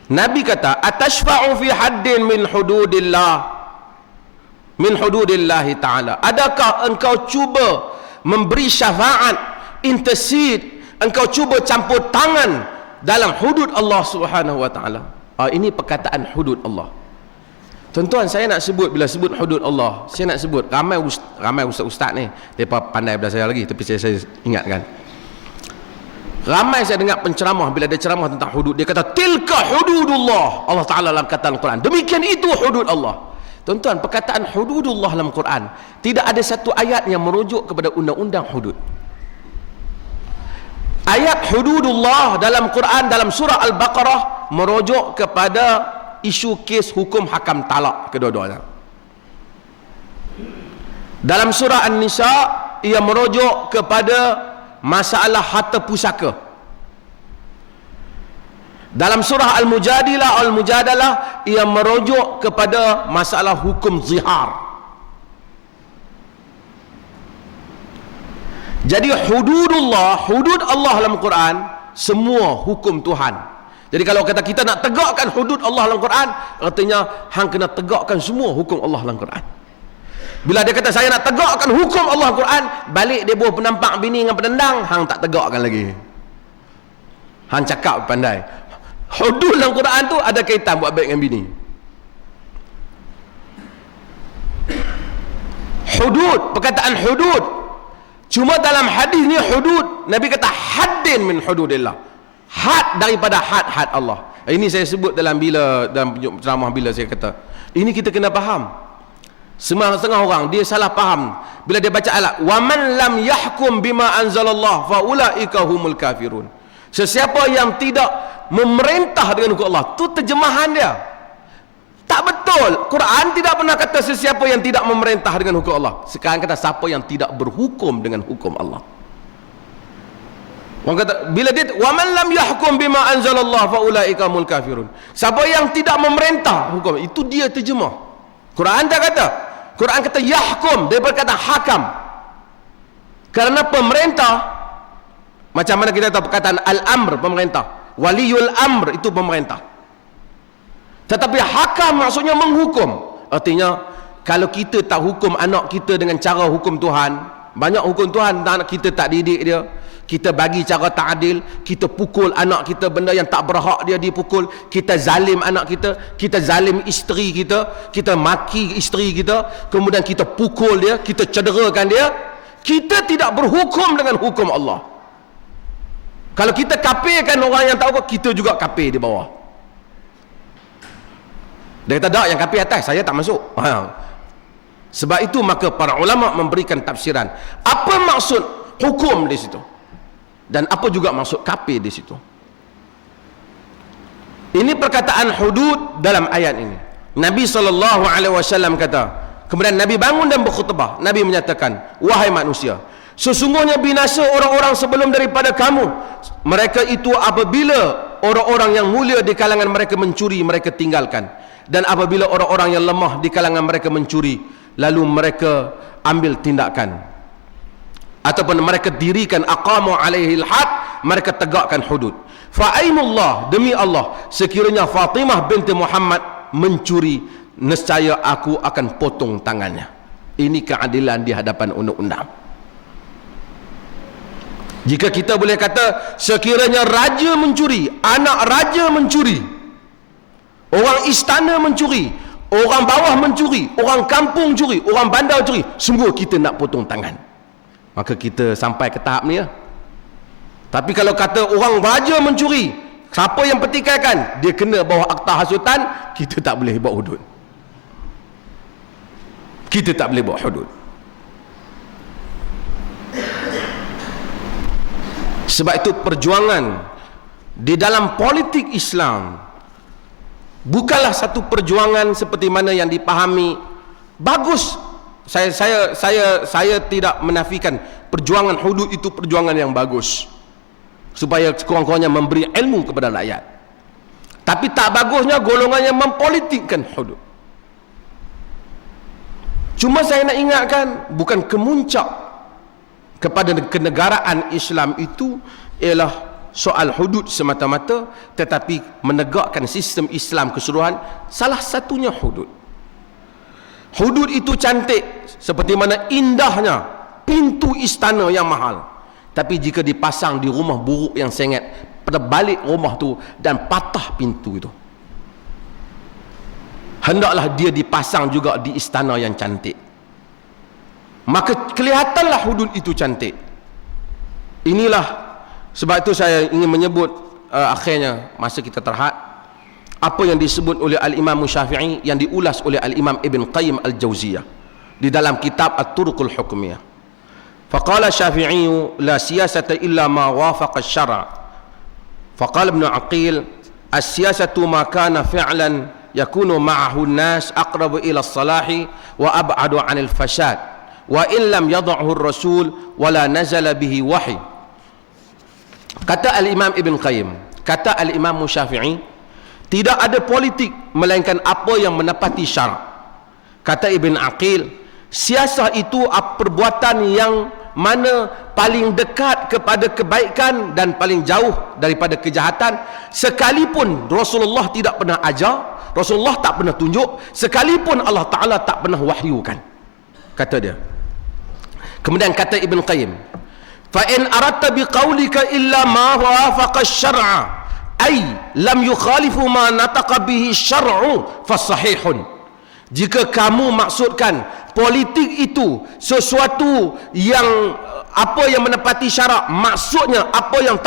Nabi kata, atashfa'u fi haddin min hududillahi ta'ala. Adakah engkau cuba memberi syafaat, intercede, engkau cuba campur tangan dalam hudud Allah Subhanahu wa ta'ala? Ini perkataan hudud Allah. Tuan-tuan, saya nak sebut, bila sebut hudud Allah, saya nak sebut, ramai ustaz-ustaz ni, mereka pandai daripada saya lagi, tapi saya ingatkan, ramai saya dengar penceramah, bila dia ceramah tentang hudud, dia kata tilka hududullah. Allah Ta'ala dalam kata Al-Quran, demikian itu hudud Allah. Tuan-tuan, perkataan hududullah dalam Quran, tidak ada satu ayat yang merujuk kepada undang-undang hudud. Ayat hududullah dalam Quran, dalam surah Al-Baqarah, merujuk kepada isu kes hukum hakam talak kedua-duanya. Dalam surah An-Nisa, ia merujuk kepada masalah harta pusaka. Dalam surah Al-Mujadalah, ia merujuk kepada masalah hukum zihar. Jadi hududullah, hudud Allah dalam Quran, semua hukum Tuhan. Jadi kalau kata kita nak tegakkan hudud Allah dalam Quran, artinya hang kena tegakkan semua hukum Allah dalam Quran. Bila dia kata saya nak tegakkan hukum Allah dalam Quran, balik dia buah penampak bini dengan penendang, hang tak tegakkan lagi. Hang cakap pandai. Hudud dalam Quran tu ada kaitan buat baik dengan bini. Hudud, perkataan hudud. Cuma dalam hadis ni hudud, Nabi kata haddin min hududillah. Had daripada had-had Allah. Ini saya sebut dalam ceramah bila saya kata, ini kita kena faham. Setengah orang dia salah faham bila dia baca ayat wa man lam yahkum bima anzalallah fa ulaika humul kafirun. Sesiapa yang tidak memerintah dengan hukum Allah, tu terjemahan dia. Tak betul. Quran tidak pernah kata sesiapa yang tidak memerintah dengan hukum Allah. Sekarang kata siapa yang tidak berhukum dengan hukum Allah. Orang kata bila dia wa man lam yahkum bima anzalallah fa ulaika humul kafirun. Siapa yang tidak memerintah hukum, itu dia terjemah. Quran tak kata. Quran kata yahkum, dia berkata hakam. Karena pemerintah, macam mana kita tahu perkataan al-amr, pemerintah. Waliyul amr, itu pemerintah. Tetapi hakam maksudnya menghukum. Artinya kalau kita tak hukum anak kita dengan cara hukum Tuhan, banyak hukum Tuhan, anak kita tak didik dia, kita bagi cara tak adil, kita pukul anak kita benda yang tak berhak dia dipukul, kita zalim anak kita zalim isteri kita maki isteri kita, kemudian kita pukul dia, kita cederakan dia, kita tidak berhukum dengan hukum Allah. Kalau kita kafirkan orang yang tak hukum, kita juga kafir di bawah. Dia kata tak, yang kafir atas, saya tak masuk. Sebab itu maka para ulama memberikan tafsiran apa maksud hukum di situ dan apa juga maksud kafir di situ. Ini perkataan hudud dalam ayat ini. Nabi SAW kata, kemudian Nabi bangun dan berkhutbah. Nabi menyatakan, wahai manusia, sesungguhnya binasa orang-orang sebelum daripada kamu. Mereka itu apabila orang-orang yang mulia di kalangan mereka mencuri, mereka tinggalkan. Dan apabila orang-orang yang lemah di kalangan mereka mencuri, lalu mereka ambil tindakan. Ataupun mereka dirikan aqamu alaihil had, mereka tegakkan hudud. Fa'aimullah, demi Allah, sekiranya Fatimah binti Muhammad mencuri, nescaya aku akan potong tangannya. Ini keadilan di hadapan undang-undang. Jika kita boleh kata sekiranya raja mencuri, anak raja mencuri, orang istana mencuri, orang bawah mencuri, orang kampung curi, orang bandar curi, semua kita nak potong tangan. Maka kita sampai ke tahap ni ya. Tapi kalau kata orang raja mencuri, siapa yang petikaikan, dia kena bawah akta hasutan, kita tak boleh buat hudud. Kita tak boleh buat hudud. Sebab itu perjuangan di dalam politik Islam bukanlah satu perjuangan seperti mana yang dipahami. Bagus, saya tidak menafikan perjuangan hudud itu perjuangan yang bagus, supaya sekurang-kurangnya memberi ilmu kepada rakyat. Tapi tak bagusnya golongan yang mempolitikkan hudud. Cuma saya nak ingatkan, bukan kemuncak kepada kenegaraan Islam itu ialah soal hudud semata-mata, tetapi menegakkan sistem Islam keseluruhan. Salah satunya hudud. Hudud itu cantik, seperti mana indahnya pintu istana yang mahal, tapi jika dipasang di rumah buruk yang sengit, pada balik rumah tu dan patah pintu itu, hendaklah dia dipasang juga di istana yang cantik. Maka kelihatanlah hudud itu cantik. Inilah sebab itu saya ingin menyebut akhirnya masa kita terhad, apa yang disebut oleh Al-Imam Syafi'i, yang diulas oleh Al-Imam Ibn Qayyim Al-Jauziyah di dalam kitab At-Turuqul Hukmiyah. Faqala Syafi'i la siyasata illa ma wafaqa asy-syara'. Faqala Ibn Aqil as-siyasatu ma kana fi'lan yakunu ma'ahu an-nas aqrabu ila as-salahi wa ab'adu 'anil fasad wa in lam yad'hu ar-rasul wa la nazala bihi wahy. Kata Al-Imam Ibn Qayyim, kata Al-Imam Syafi'i, tidak ada politik melainkan apa yang menepati syarak. Kata Ibn Aqil, siasah itu perbuatan yang mana paling dekat kepada kebaikan dan paling jauh daripada kejahatan, sekalipun Rasulullah tidak pernah ajar, Rasulullah tak pernah tunjuk, sekalipun Allah Ta'ala tak pernah wahyukan. Kata dia. Kemudian kata Ibn Qayyim, fa in aradta biqaulika illa ma wafaqa asy-syar'a ay lam yukhalifu ma nataqa bihi syar'u fasahihun. Jika kamu maksudkan politik itu sesuatu yang apa yang menepati syarak, maksudnya apa yang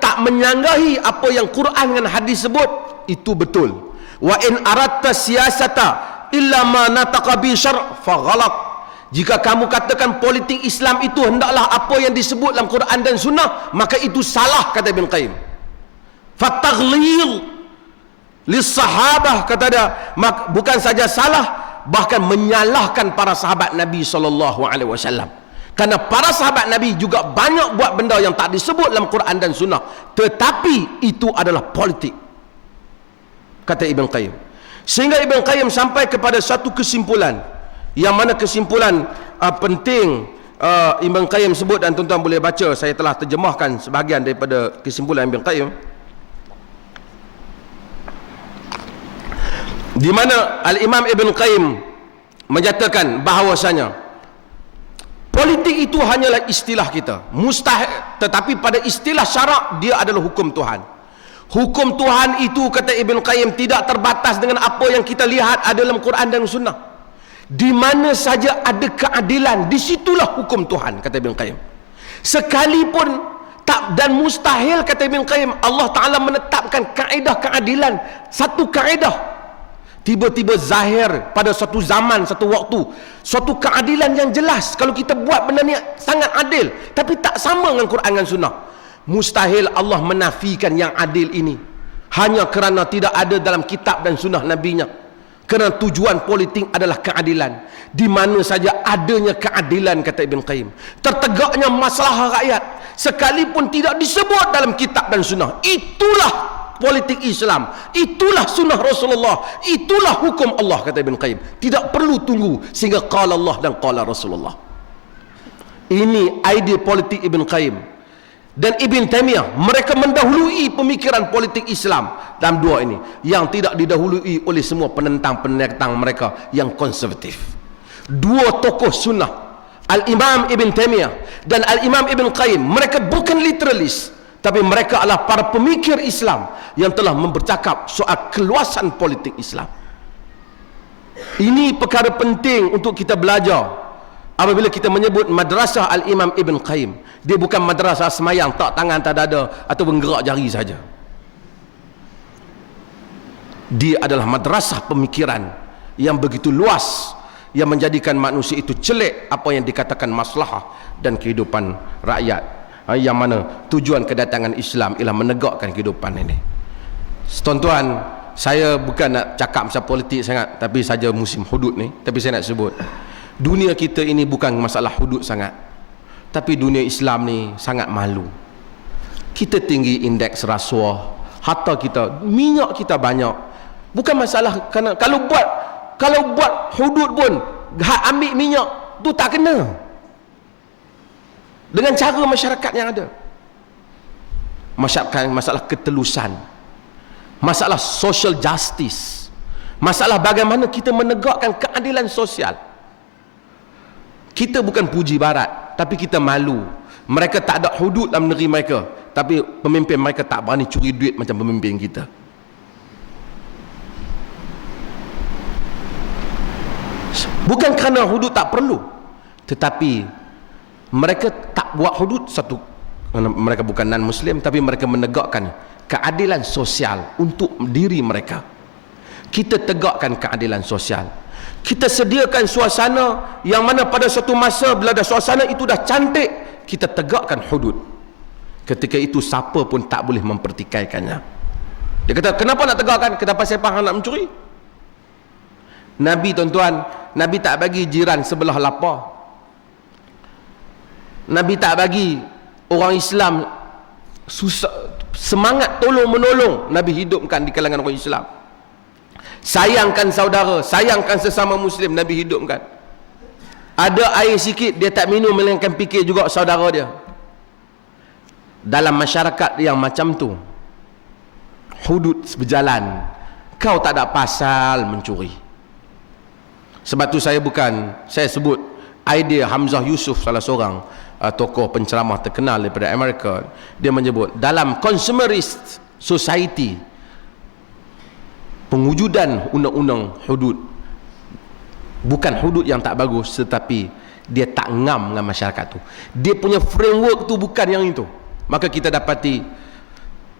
tak menyanggahi apa yang Quran dan hadis sebut, itu betul. Wa in aradta siyasata illa ma nataqa bi syar' fa ghalat. Jika kamu katakan politik Islam itu hendaklah apa yang disebut dalam Quran dan Sunnah, maka itu salah, kata Ibn Qayyim. Fataghlil lis-sahabah, kata dia, bukan saja salah, bahkan menyalahkan para sahabat Nabi SAW. Karena para sahabat Nabi juga banyak buat benda yang tak disebut dalam Quran dan Sunnah, tetapi itu adalah politik, kata Ibn Qayyim. Sehingga Ibn Qayyim sampai kepada satu kesimpulan, yang mana kesimpulan penting Ibn Qayyim sebut, dan tuan-tuan boleh baca, saya telah terjemahkan sebahagian daripada kesimpulan Ibn Qayyim, di mana Al-Imam Ibn Qayyim menyatakan bahawasanya politik itu hanyalah istilah kita, mustahil, tetapi pada istilah syarak dia adalah hukum Tuhan. Hukum Tuhan itu, kata Ibn Qayyim, tidak terbatas dengan apa yang kita lihat ada dalam Quran dan Sunnah. Di mana saja ada keadilan, disitulah hukum Tuhan, kata Ibn Qayyim. Sekalipun tak dan mustahil, kata Ibn Qayyim, Allah Ta'ala menetapkan kaedah keadilan, satu kaedah, tiba-tiba zahir pada suatu zaman, satu waktu, suatu keadilan yang jelas. Kalau kita buat benda ni sangat adil, tapi tak sama dengan Quran dan Sunnah, mustahil Allah menafikan yang adil ini hanya kerana tidak ada dalam kitab dan sunnah Nabi-Nya. Kerana tujuan politik adalah keadilan. Di mana saja adanya keadilan, kata Ibn Qayyim, tertegaknya masalah rakyat, sekalipun tidak disebut dalam kitab dan sunnah, itulah politik Islam, itulah sunnah Rasulullah, itulah hukum Allah, kata Ibn Qayyim. Tidak perlu tunggu sehingga qala Allah dan qala Rasulullah. Ini idea politik Ibn Qayyim dan Ibn Taimiyah. Mereka mendahului pemikiran politik Islam dalam dua ini, yang tidak didahului oleh semua penentang-penentang mereka yang konservatif. Dua tokoh sunnah, Al-Imam Ibn Taimiyah dan Al-Imam Ibn Qayyim, mereka bukan literalis, tapi mereka adalah para pemikir Islam yang telah bercakap soal keluasan politik Islam. Ini perkara penting untuk kita belajar. Apabila kita menyebut madrasah Al-Imam Ibn Qayyim, dia bukan madrasah semayang tak tangan tak dada atau bergerak jari saja. Dia adalah madrasah pemikiran yang begitu luas, yang menjadikan manusia itu celik apa yang dikatakan maslahah dan kehidupan rakyat, yang mana tujuan kedatangan Islam ialah menegakkan kehidupan ini. Tuan-tuan, saya bukan nak cakap pasal politik sangat, tapi saja musim hudud ni, tapi saya nak sebut, dunia kita ini bukan masalah hudud sangat, tapi dunia Islam ni sangat malu. Kita tinggi indeks rasuah, harta kita, minyak kita banyak. Bukan masalah kerana kalau buat hudud pun ambil minyak tu tak kena dengan cara masyarakat yang ada. Masalah ketelusan, masalah social justice, masalah bagaimana kita menegakkan keadilan sosial. Kita bukan puji barat, tapi kita malu. Mereka tak ada hudud dalam negeri mereka, tapi pemimpin mereka tak berani curi duit macam pemimpin kita. Bukan kerana hudud tak perlu, tetapi mereka tak buat hudud, satu, mereka bukan non-Muslim, tapi mereka menegakkan keadilan sosial untuk diri mereka. Kita tegakkan keadilan sosial. Kita sediakan suasana yang mana pada suatu masa bila dah suasana itu dah cantik, kita tegakkan hudud. Ketika itu siapa pun tak boleh mempertikaikannya. Dia kata, kenapa nak tegakkan? Kenapa saya faham nak mencuri? Nabi, tuan-tuan, Nabi tak bagi jiran sebelah lapar. Nabi tak bagi orang Islam susah, semangat tolong menolong. Nabi hidupkan di kalangan orang Islam. Sayangkan saudara, sayangkan sesama Muslim, Nabi hidupkan. Ada air sikit dia tak minum, melainkan fikir juga saudara dia. Dalam masyarakat yang macam tu, hudud berjalan, kau tak ada pasal mencuri. Sebab tu saya sebut idea Hamzah Yusuf, salah seorang tokoh penceramah terkenal daripada Amerika, dia menyebut dalam consumerist society, pengujudan undang-undang hudud bukan hudud yang tak bagus, tetapi dia tak ngam dengan masyarakat tu. Dia punya framework tu bukan yang itu. Maka kita dapati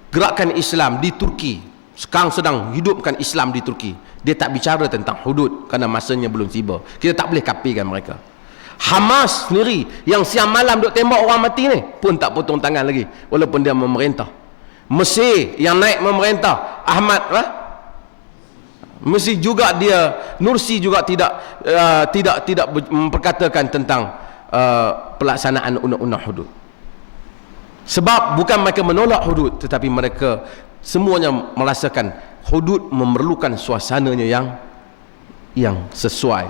gerakan Islam di Turki sekarang sedang hidupkan Islam di Turki. Dia tak bicara tentang hudud kerana masanya belum tiba. Kita tak boleh kapikan mereka. Hamas sendiri yang siang malam duk tembak orang mati ni pun tak potong tangan lagi walaupun dia memerintah. Mesir yang naik memerintah, Ahmad Mesir juga dia, Nursi juga tidak memperkatakan tentang pelaksanaan undang-undang hudud. Sebab bukan mereka menolak hudud, tetapi mereka semuanya merasakan hudud memerlukan suasananya yang sesuai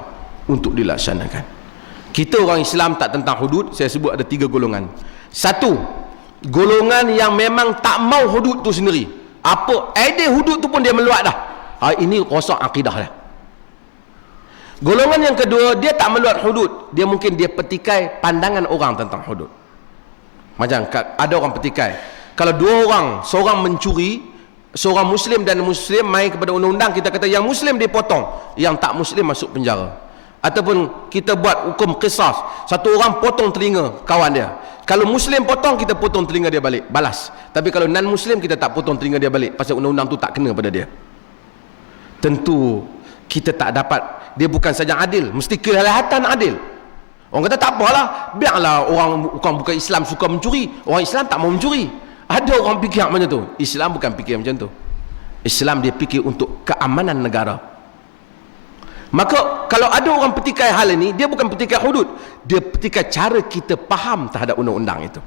untuk dilaksanakan. Kita orang Islam tak tentang hudud. Saya sebut ada 3 golongan. Satu, golongan yang memang tak mau hudud tu sendiri. Apa idea hudud tu pun dia meluat dah. Ini rosak akidah dah. Golongan yang kedua, dia tak meluat hudud, dia mungkin dia petikai pandangan orang tentang hudud. Macam ada orang petikai, kalau 2 orang, seorang mencuri, seorang Muslim dan Muslim main kepada undang-undang, kita kata yang Muslim dipotong, yang tak Muslim masuk penjara. Ataupun kita buat hukum qisas, satu orang potong telinga kawan dia, kalau Muslim potong, kita potong telinga dia balik, balas. Tapi kalau non-Muslim, kita tak potong telinga dia balik, pasal undang-undang tu tak kena pada dia. Tentu kita tak dapat, dia bukan saja adil, mesti kelihatan adil. Orang kata tak apalah, biarlah orang bukan Islam suka mencuri, orang Islam tak mau mencuri. Ada orang fikir macam tu. Islam bukan fikir macam tu. Islam dia fikir untuk keamanan negara. Maka kalau ada orang petikai hal ini, dia bukan petikai hudud, dia petikai cara kita faham terhadap undang-undang itu.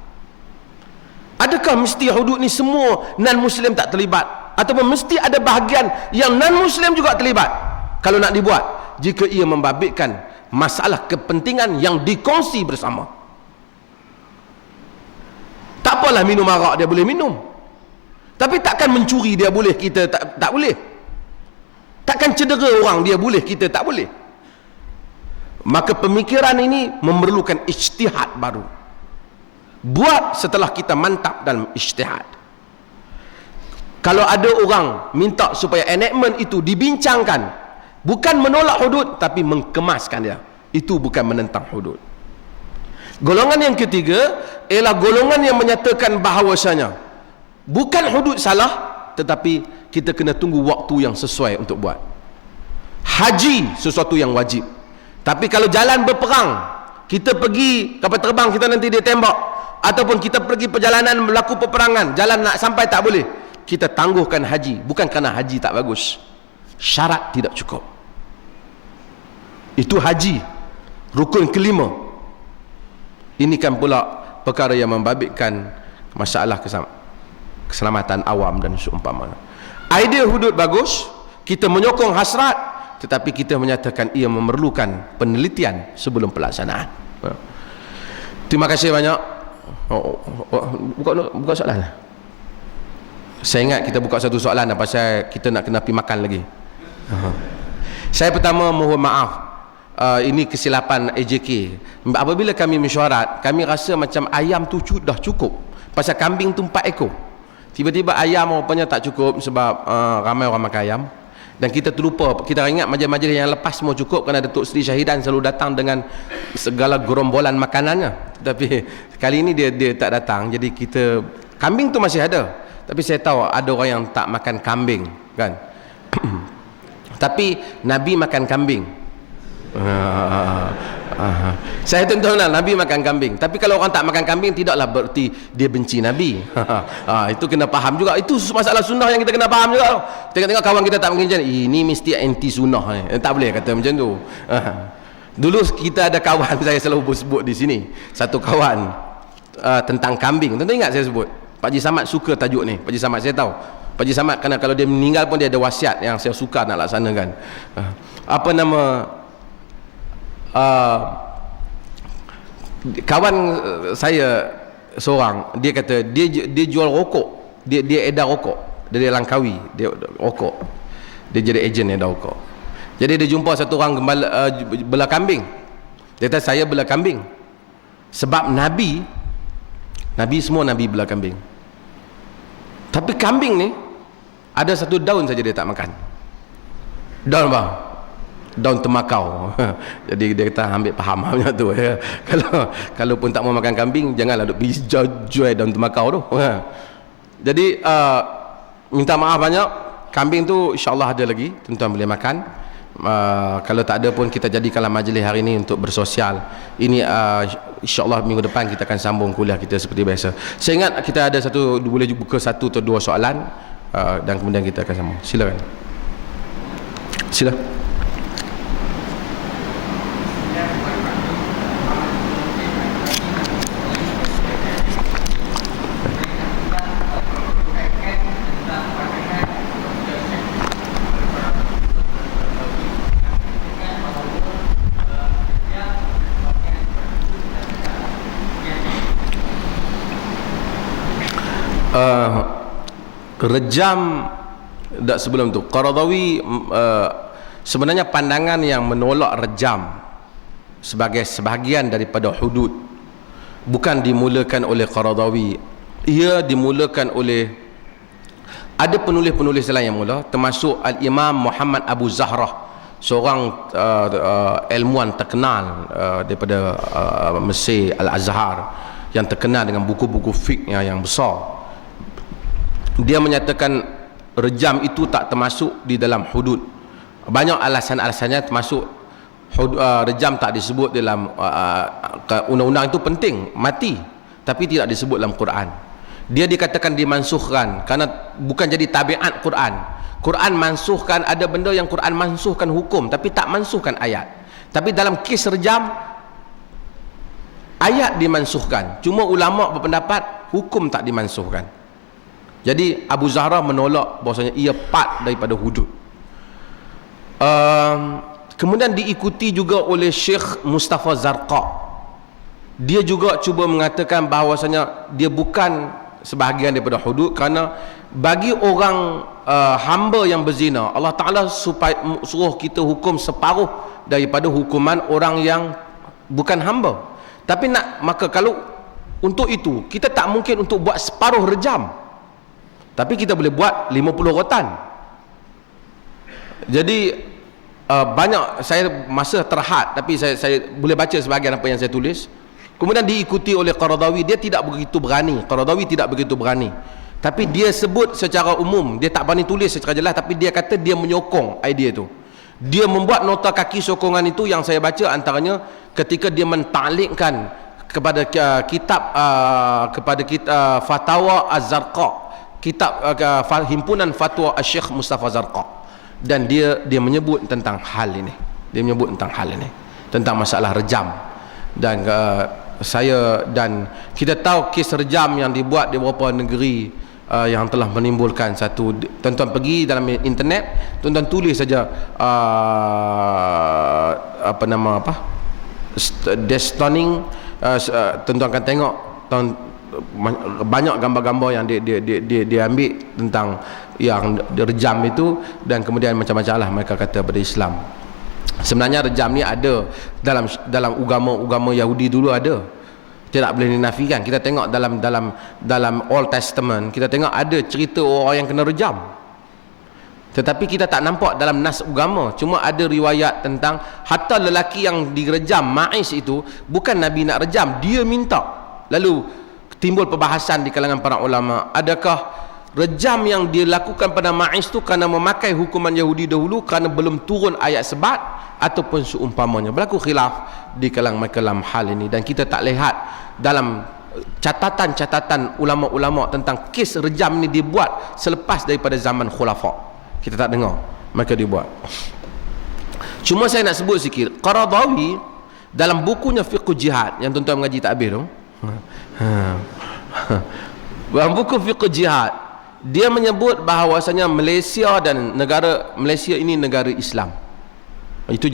Adakah mesti hudud ni semua non-Muslim tak terlibat, ataupun mesti ada bahagian yang non-Muslim juga terlibat kalau nak dibuat, jika ia membabitkan masalah kepentingan yang dikongsi bersama? Tak apalah minum arak dia boleh minum, tapi takkan mencuri dia boleh, kita tak boleh. Takkan cedera orang dia boleh, kita tak boleh. Maka pemikiran ini memerlukan ijtihad baru. Buat setelah kita mantap dalam ijtihad. Kalau ada orang minta supaya enactment itu dibincangkan, bukan menolak hudud, tapi mengkemaskan dia, itu bukan menentang hudud. Golongan yang ketiga ialah golongan yang menyatakan bahawasanya bukan hudud salah, tetapi kita kena tunggu waktu yang sesuai untuk buat. Haji sesuatu yang wajib, tapi kalau jalan berperang, kita pergi kapal terbang, kita nanti dia tembak, ataupun kita pergi perjalanan berlaku peperangan, jalan nak sampai tak boleh, kita tangguhkan haji, bukan kerana haji tak bagus, syarat tidak cukup. Itu haji rukun kelima. Ini kan pula perkara yang membabitkan masalah keselamatan awam dan seumpamanya. Idea hudud bagus, kita menyokong hasrat, tetapi kita menyatakan ia memerlukan penelitian sebelum pelaksanaan. Terima kasih banyak. Buka soalan. Saya ingat kita buka satu soalan pasal kita nak kena pergi makan lagi. Saya pertama mohon maaf, ini kesilapan AJK. Apabila kami mesyuarat, kami rasa macam ayam tu dah cukup, pasal kambing tu 4 ekor. Tiba-tiba ayam rupanya tak cukup sebab ramai orang makan ayam. Dan kita terlupa, kita ingat majlis-majlis yang lepas semua cukup kerana Datuk Seri Syahidan selalu datang dengan segala gerombolan makanannya. Tapi kali ini dia tak datang, jadi kita, kambing tu masih ada, tapi saya tahu ada orang yang tak makan kambing kan. Tapi Nabi makan kambing. Saya tentulah Nabi makan kambing. Tapi kalau orang tak makan kambing, tidaklah berarti dia benci Nabi. Itu kena faham juga. Itu masalah sunnah yang kita kena faham juga. Tengok-tengok kawan kita tak makan macam ni, ini mesti anti sunnah. Tak boleh kata macam tu. Dulu kita ada kawan, saya selalu sebut di sini, satu kawan tentang kambing. Tentu ingat saya sebut, Pak Haji Samad suka tajuk ni. Pak Haji Samad saya tahu, Pak Haji Samad kerana kalau dia meninggal pun dia ada wasiat yang saya suka nak laksanakan. Apa nama, kawan saya seorang, dia kata dia jual rokok, dia edar rokok, dia langkawi, dia rokok, dia jadi ejen edar rokok. Jadi dia jumpa satu orang gembala, bela kambing. Dia kata saya bela kambing. Sebab Nabi semua Nabi bela kambing. Tapi kambing ni ada satu daun saja dia tak makan. Daun apa? Daun temakau. Jadi dia kata ambil faham macam tu ya. Kalau pun tak mau makan kambing, janganlah duk pergi jual daun temakau tu. Jadi minta maaf banyak. Kambing tu insya-Allah ada lagi, tuan-tuan boleh makan. Kalau tak ada pun kita jadikanlah majlis hari ini untuk bersosial. Ini insya-Allah minggu depan kita akan sambung kuliah kita seperti biasa. Saya ingat kita ada boleh buka satu atau dua soalan dan kemudian kita akan sambung. Silakan. Sila. Rejam tak sebelum tu Qaradawi sebenarnya pandangan yang menolak rejam sebagai sebahagian daripada hudud bukan dimulakan oleh Qaradawi, ia dimulakan oleh ada penulis-penulis lain yang mula, termasuk Al-Imam Muhammad Abu Zahrah, seorang ilmuwan terkenal daripada Mesir, Al-Azhar, yang terkenal dengan buku-buku fiqh yang besar. Dia menyatakan rejam itu tak termasuk di dalam hudud. Banyak alasan-alasannya, termasuk rejam tak disebut dalam undang-undang itu penting, mati, tapi tidak disebut dalam Quran. Dia dikatakan dimansuhkan kerana bukan jadi tabiat Quran. Quran mansuhkan, ada benda yang Quran mansuhkan hukum tapi tak mansuhkan ayat. Tapi dalam kes rejam ayat dimansuhkan, cuma ulama berpendapat hukum tak dimansuhkan. Jadi Abu Zahra menolak bahawasanya ia part daripada hudud. Kemudian diikuti juga oleh Syekh Mustafa Zarqa. Dia juga cuba mengatakan bahawasanya dia bukan sebahagian daripada hudud, kerana bagi orang hamba yang berzina, Allah Ta'ala suruh kita hukum separuh daripada hukuman orang yang bukan hamba. Tapi maka kalau untuk itu kita tak mungkin untuk buat separuh rejam, tapi kita boleh buat 50 rotan. Jadi banyak, saya masa terhad, tapi saya boleh baca sebahagian apa yang saya tulis. Kemudian diikuti oleh Qaradawi. Dia tidak begitu berani, Qaradawi tidak begitu berani, tapi dia sebut secara umum, dia tak berani tulis secara jelas, tapi dia kata dia menyokong idea itu. Dia membuat nota kaki sokongan itu yang saya baca, antaranya ketika dia mentaklikkan kepada kitab Fatawa Az-Zarqa, kitab himpunan fatwa Syekh Mustafa Zarqa, dan dia menyebut tentang hal ini. Dia menyebut tentang hal ini, tentang masalah rejam. Dan kita tahu kes rejam yang dibuat di beberapa negeri yang telah menimbulkan satu. Tuan-tuan pergi dalam internet, tuan-tuan tulis saja destoning, tuan-tuan akan tengok banyak gambar-gambar yang dia ambil tentang yang rejam itu, dan kemudian macam-macam lah mereka kata pada Islam. Sebenarnya rejam ni ada dalam agama Yahudi dulu ada, tidak boleh dinafikan. Kita tengok dalam Old Testament, kita tengok ada cerita orang yang kena rejam, tetapi kita tak nampak dalam nas agama. Cuma ada riwayat tentang hatta lelaki yang direjam, Ma'is itu, bukan Nabi nak rejam, dia minta. Lalu timbul perbahasan di kalangan para ulama, adakah rejam yang dilakukan pada Ma'is itu kerana memakai hukuman Yahudi dahulu, kerana belum turun ayat sebat, ataupun seumpamanya. Berlaku khilaf di kalangan mereka dalam hal ini, dan kita tak lihat dalam catatan-catatan ulama-ulama tentang kes rejam ini dibuat selepas daripada zaman khulafa. Kita tak dengar mereka dibuat. Cuma saya nak sebut sikit, Qaradawi dalam bukunya Fiqh Jihad yang tuan-tuan mengaji tak habis tu, dalam buku Fiqh Jihad, dia menyebut bahawasanya Malaysia dan negara Malaysia ini negara Islam. Itu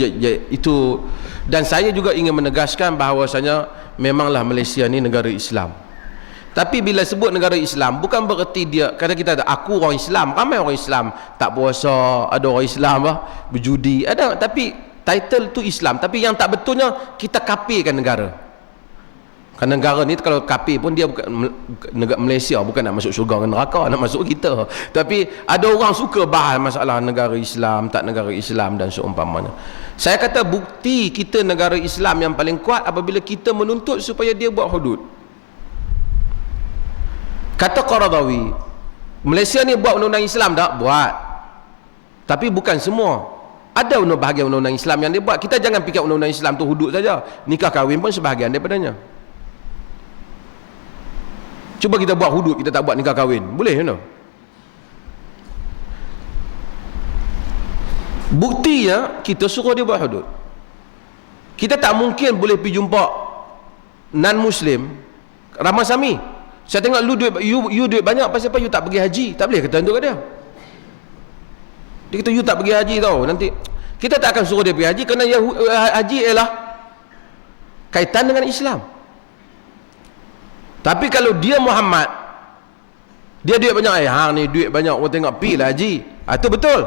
dan saya juga ingin menegaskan bahawasanya memanglah Malaysia ini negara Islam. Tapi bila sebut negara Islam, bukan bererti dia kata kita ada aku orang Islam, ramai orang Islam tak puasa, ada orang Islam berjudi, ada, tapi title tu Islam, tapi yang tak betulnya kita kafirkan negara. Kan negara ni kalau kafir pun dia bukan negara Malaysia, bukan nak masuk syurga dan neraka, nak masuk kita. Tapi ada orang suka bahas masalah negara Islam, tak negara Islam dan seumpamanya. Saya kata bukti kita negara Islam yang paling kuat apabila kita menuntut supaya dia buat hudud. Kata Qaradawi, Malaysia ni buat undang-undang Islam tak? Buat. Tapi bukan semua. Ada bahagian undang-undang Islam yang dia buat. Kita jangan fikir undang-undang Islam tu hudud saja. Nikah kahwin pun sebahagian daripadanya. Cuba kita buat hudud, kita tak buat nikah kahwin. Boleh you know? Buktinya kita suruh dia buat hudud. Kita tak mungkin boleh pergi jumpa non-Muslim Ramasami. Saya tengok lu duit, you duit banyak, pasal apa you tak pergi haji? Tak boleh kata tu kat dia. Dia kata you tak pergi haji tau. Nanti kita tak akan suruh dia pergi haji kerana haji ialah kaitan dengan Islam. Tapi kalau dia Muhammad, dia duit banyak, hang ni duit banyak, orang tengok pergi lah haji. Itu betul.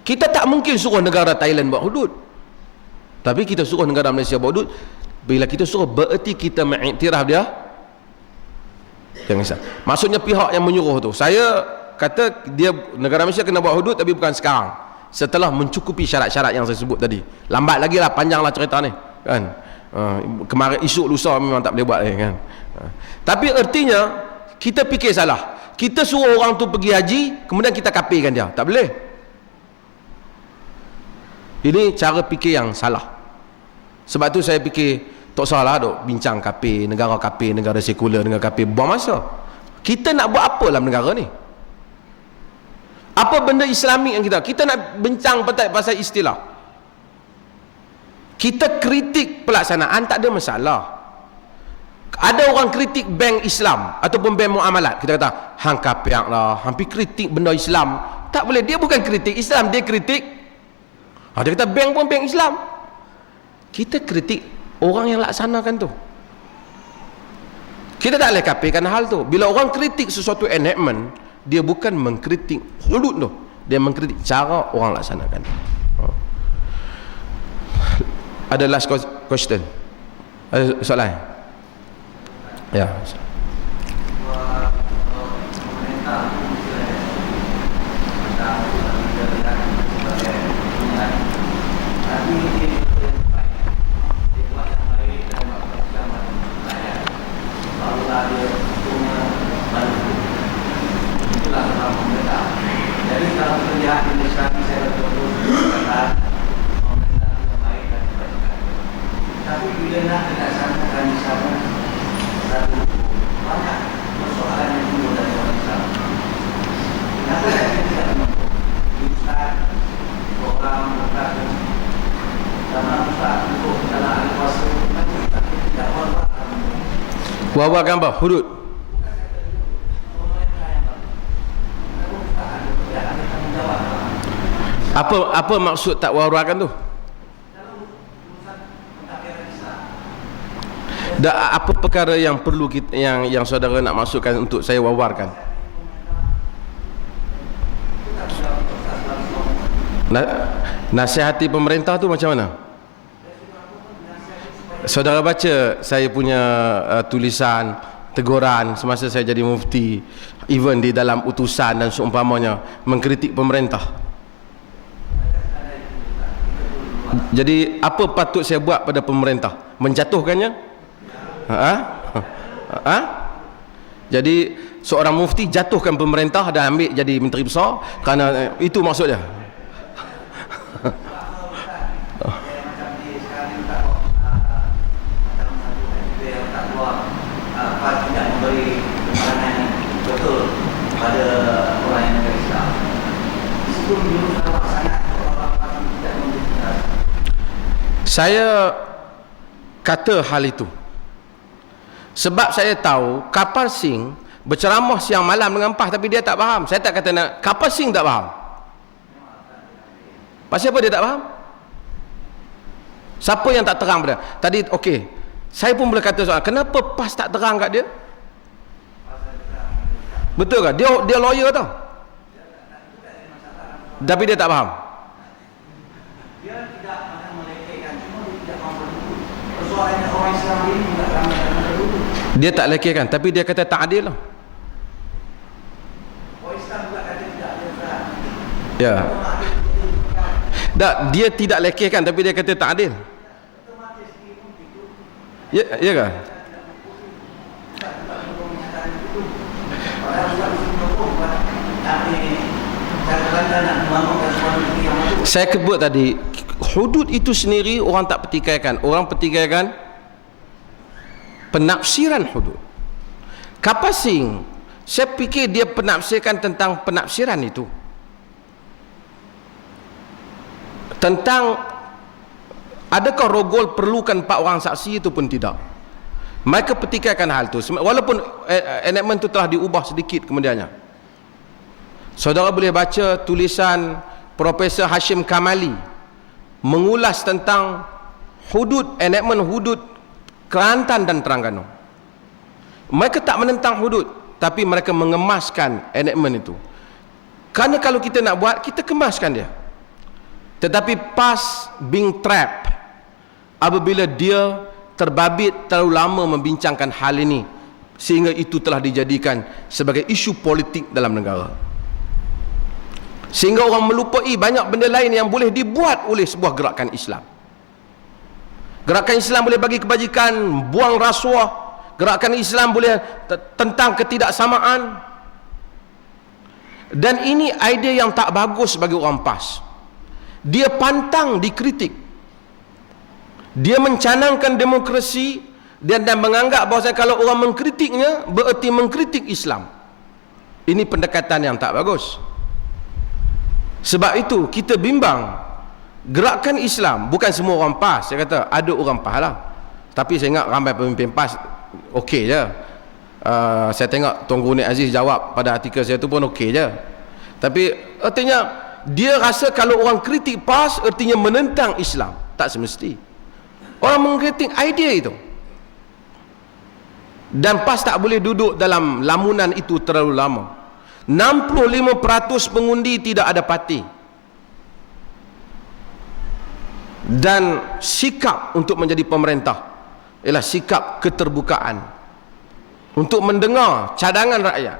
Kita tak mungkin suruh negara Thailand buat hudud. Tapi kita suruh negara Malaysia buat hudud. Bila kita suruh, bererti kita mengiktiraf dia. Jangan. Maksudnya pihak yang menyuruh tu. Saya kata dia negara Malaysia kena buat hudud, tapi bukan sekarang. Setelah mencukupi syarat-syarat yang saya sebut tadi. Lambat lagi lah, panjang lah cerita ni. Kan? Kemarin esok lusa memang tak boleh buat kan. Tapi artinya kita fikir salah. Kita suruh orang tu pergi haji, kemudian kita kafirkan dia. Tak boleh. Ini cara fikir yang salah. Sebab tu saya fikir tak salah dok bincang kafir, negara sekular, negara kafir, buang masa. Kita nak buat apa dalam negara ni? Apa benda Islamik yang kita nak bincang pasal istilah. Kita kritik pelaksanaan tak ada masalah. Ada orang kritik bank Islam ataupun bank muamalat, kita kata hang kafir lah, hampir kritik benda Islam. Tak boleh, dia bukan kritik Islam, dia kritik dia kata bank pun bank Islam. Kita kritik orang yang laksanakan tu. Kita tak boleh kafirkan hal tu. Bila orang kritik sesuatu enactment, dia bukan mengkritik hudud tu, dia mengkritik cara orang laksanakan. Ada last question? Ada soalan? Ya. Jadi kalau penjahat Islam saya betul-betul kata pemerintah yang baik dan kebaikan. Tapi bila nak dilaksanakan di sana satu banyak persoalan yang timbul dari orang Islam. Kenapa saya tidak mampu? Ustaz, program sama Ustaz untuk dalam ahli kuasa tapi tidak wabak. Wabak apa? Hudud. Apa maksud tak wawarkan tu? Apa perkara yang perlu kita, yang saudara nak masukkan untuk saya wawarkan? Nasihati pemerintah tu macam mana? Saudara baca saya punya tulisan teguran semasa saya jadi mufti, even di dalam utusan dan seumpamanya, mengkritik pemerintah. Jadi apa patut saya buat pada pemerintah? Menjatuhkannya? Jadi seorang mufti jatuhkan pemerintah dan ambil jadi menteri besar, kerana itu maksudnya. Saya kata hal itu sebab saya tahu Kapal Singh berceramah siang malam dengan PAS, tapi dia tak faham. Saya tak kata nak Kapal Singh tak faham. Pasal apa dia tak faham? Siapa yang tak terang pada tadi? Okey, saya pun boleh kata soal kenapa PAS tak terang kat dia. Betul ke? Dia lawyer tau, tapi dia tak faham. Dia tak lekehkan, tapi dia kata tak adil lah. Ya. Tak, dia tidak lekehkan tapi dia kata tak adil. Ya, ya kan? Saya sebut tadi, hudud itu sendiri orang tak petikaikan. Orang petikaikan penafsiran hudud. Kapasing, saya fikir dia penafsirkan tentang penafsiran itu. Tentang adakah rogol perlukan 4 orang saksi itu pun tidak. Mereka petikaikan hal itu. Walaupun enactment itu telah diubah sedikit kemudiannya. Saudara boleh baca tulisan Profesor Hashim Kamali mengulas tentang hudud, enactment hudud Kelantan dan Terengganu. Mereka tak menentang hudud, tapi mereka mengemaskan enactment itu. Kerana kalau kita nak buat, kita kemaskan dia. Tetapi PAS being trapped apabila dia terbabit terlalu lama membincangkan hal ini sehingga itu telah dijadikan sebagai isu politik dalam negara, sehingga orang melupai banyak benda lain yang boleh dibuat oleh sebuah gerakan Islam. Gerakan Islam boleh bagi kebajikan, buang rasuah. Gerakan Islam boleh tentang ketidaksamaan. Dan ini idea yang tak bagus bagi orang PAS. Dia pantang dikritik. Dia mencanangkan demokrasi dan menganggap bahawa kalau orang mengkritiknya bererti mengkritik Islam. Ini pendekatan yang tak bagus. Sebab itu kita bimbang. Gerakan Islam, bukan semua orang PAS. Saya kata ada orang PAS lah, tapi saya ingat ramai pemimpin PAS okey je. Saya tengok Tuan Guru Nik Aziz jawab pada artikel saya tu pun okey je. Tapi artinya dia rasa kalau orang kritik PAS artinya menentang Islam. Tak semesti. Orang mengkritik idea itu. Dan PAS tak boleh duduk dalam lamunan itu terlalu lama. 65% pengundi tidak ada parti. Dan sikap untuk menjadi pemerintah ialah sikap keterbukaan untuk mendengar cadangan rakyat.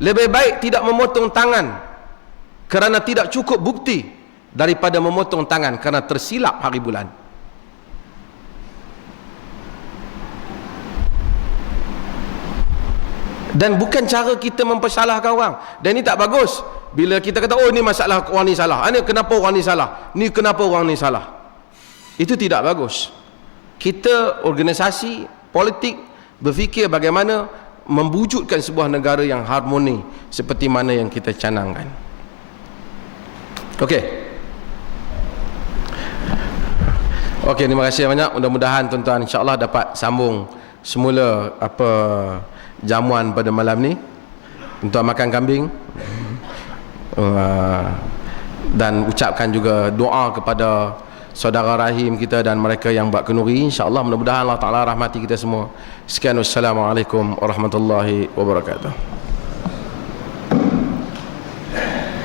Lebih baik tidak memotong tangan kerana tidak cukup bukti daripada memotong tangan kerana tersilap hari bulan. Dan bukan cara kita mempersalahkan orang. Dan ini tak bagus bila kita kata oh ni masalah orang ni salah, ini kenapa orang ni salah, ni kenapa orang ni salah. Itu tidak bagus. Kita organisasi politik berfikir bagaimana membujukkan sebuah negara yang harmoni seperti mana yang kita canangkan. Okey. Okey, terima kasih banyak. Mudah-mudahan tuan-tuan insya-Allah dapat sambung semula apa jamuan pada malam ni. Tuan makan kambing. Dan ucapkan juga doa kepada saudara rahim kita dan mereka yang buat kenduri. InsyaAllah mudah-mudahan Allah Ta'ala rahmati kita semua. Sekian, wassalamualaikum warahmatullahi wabarakatuh.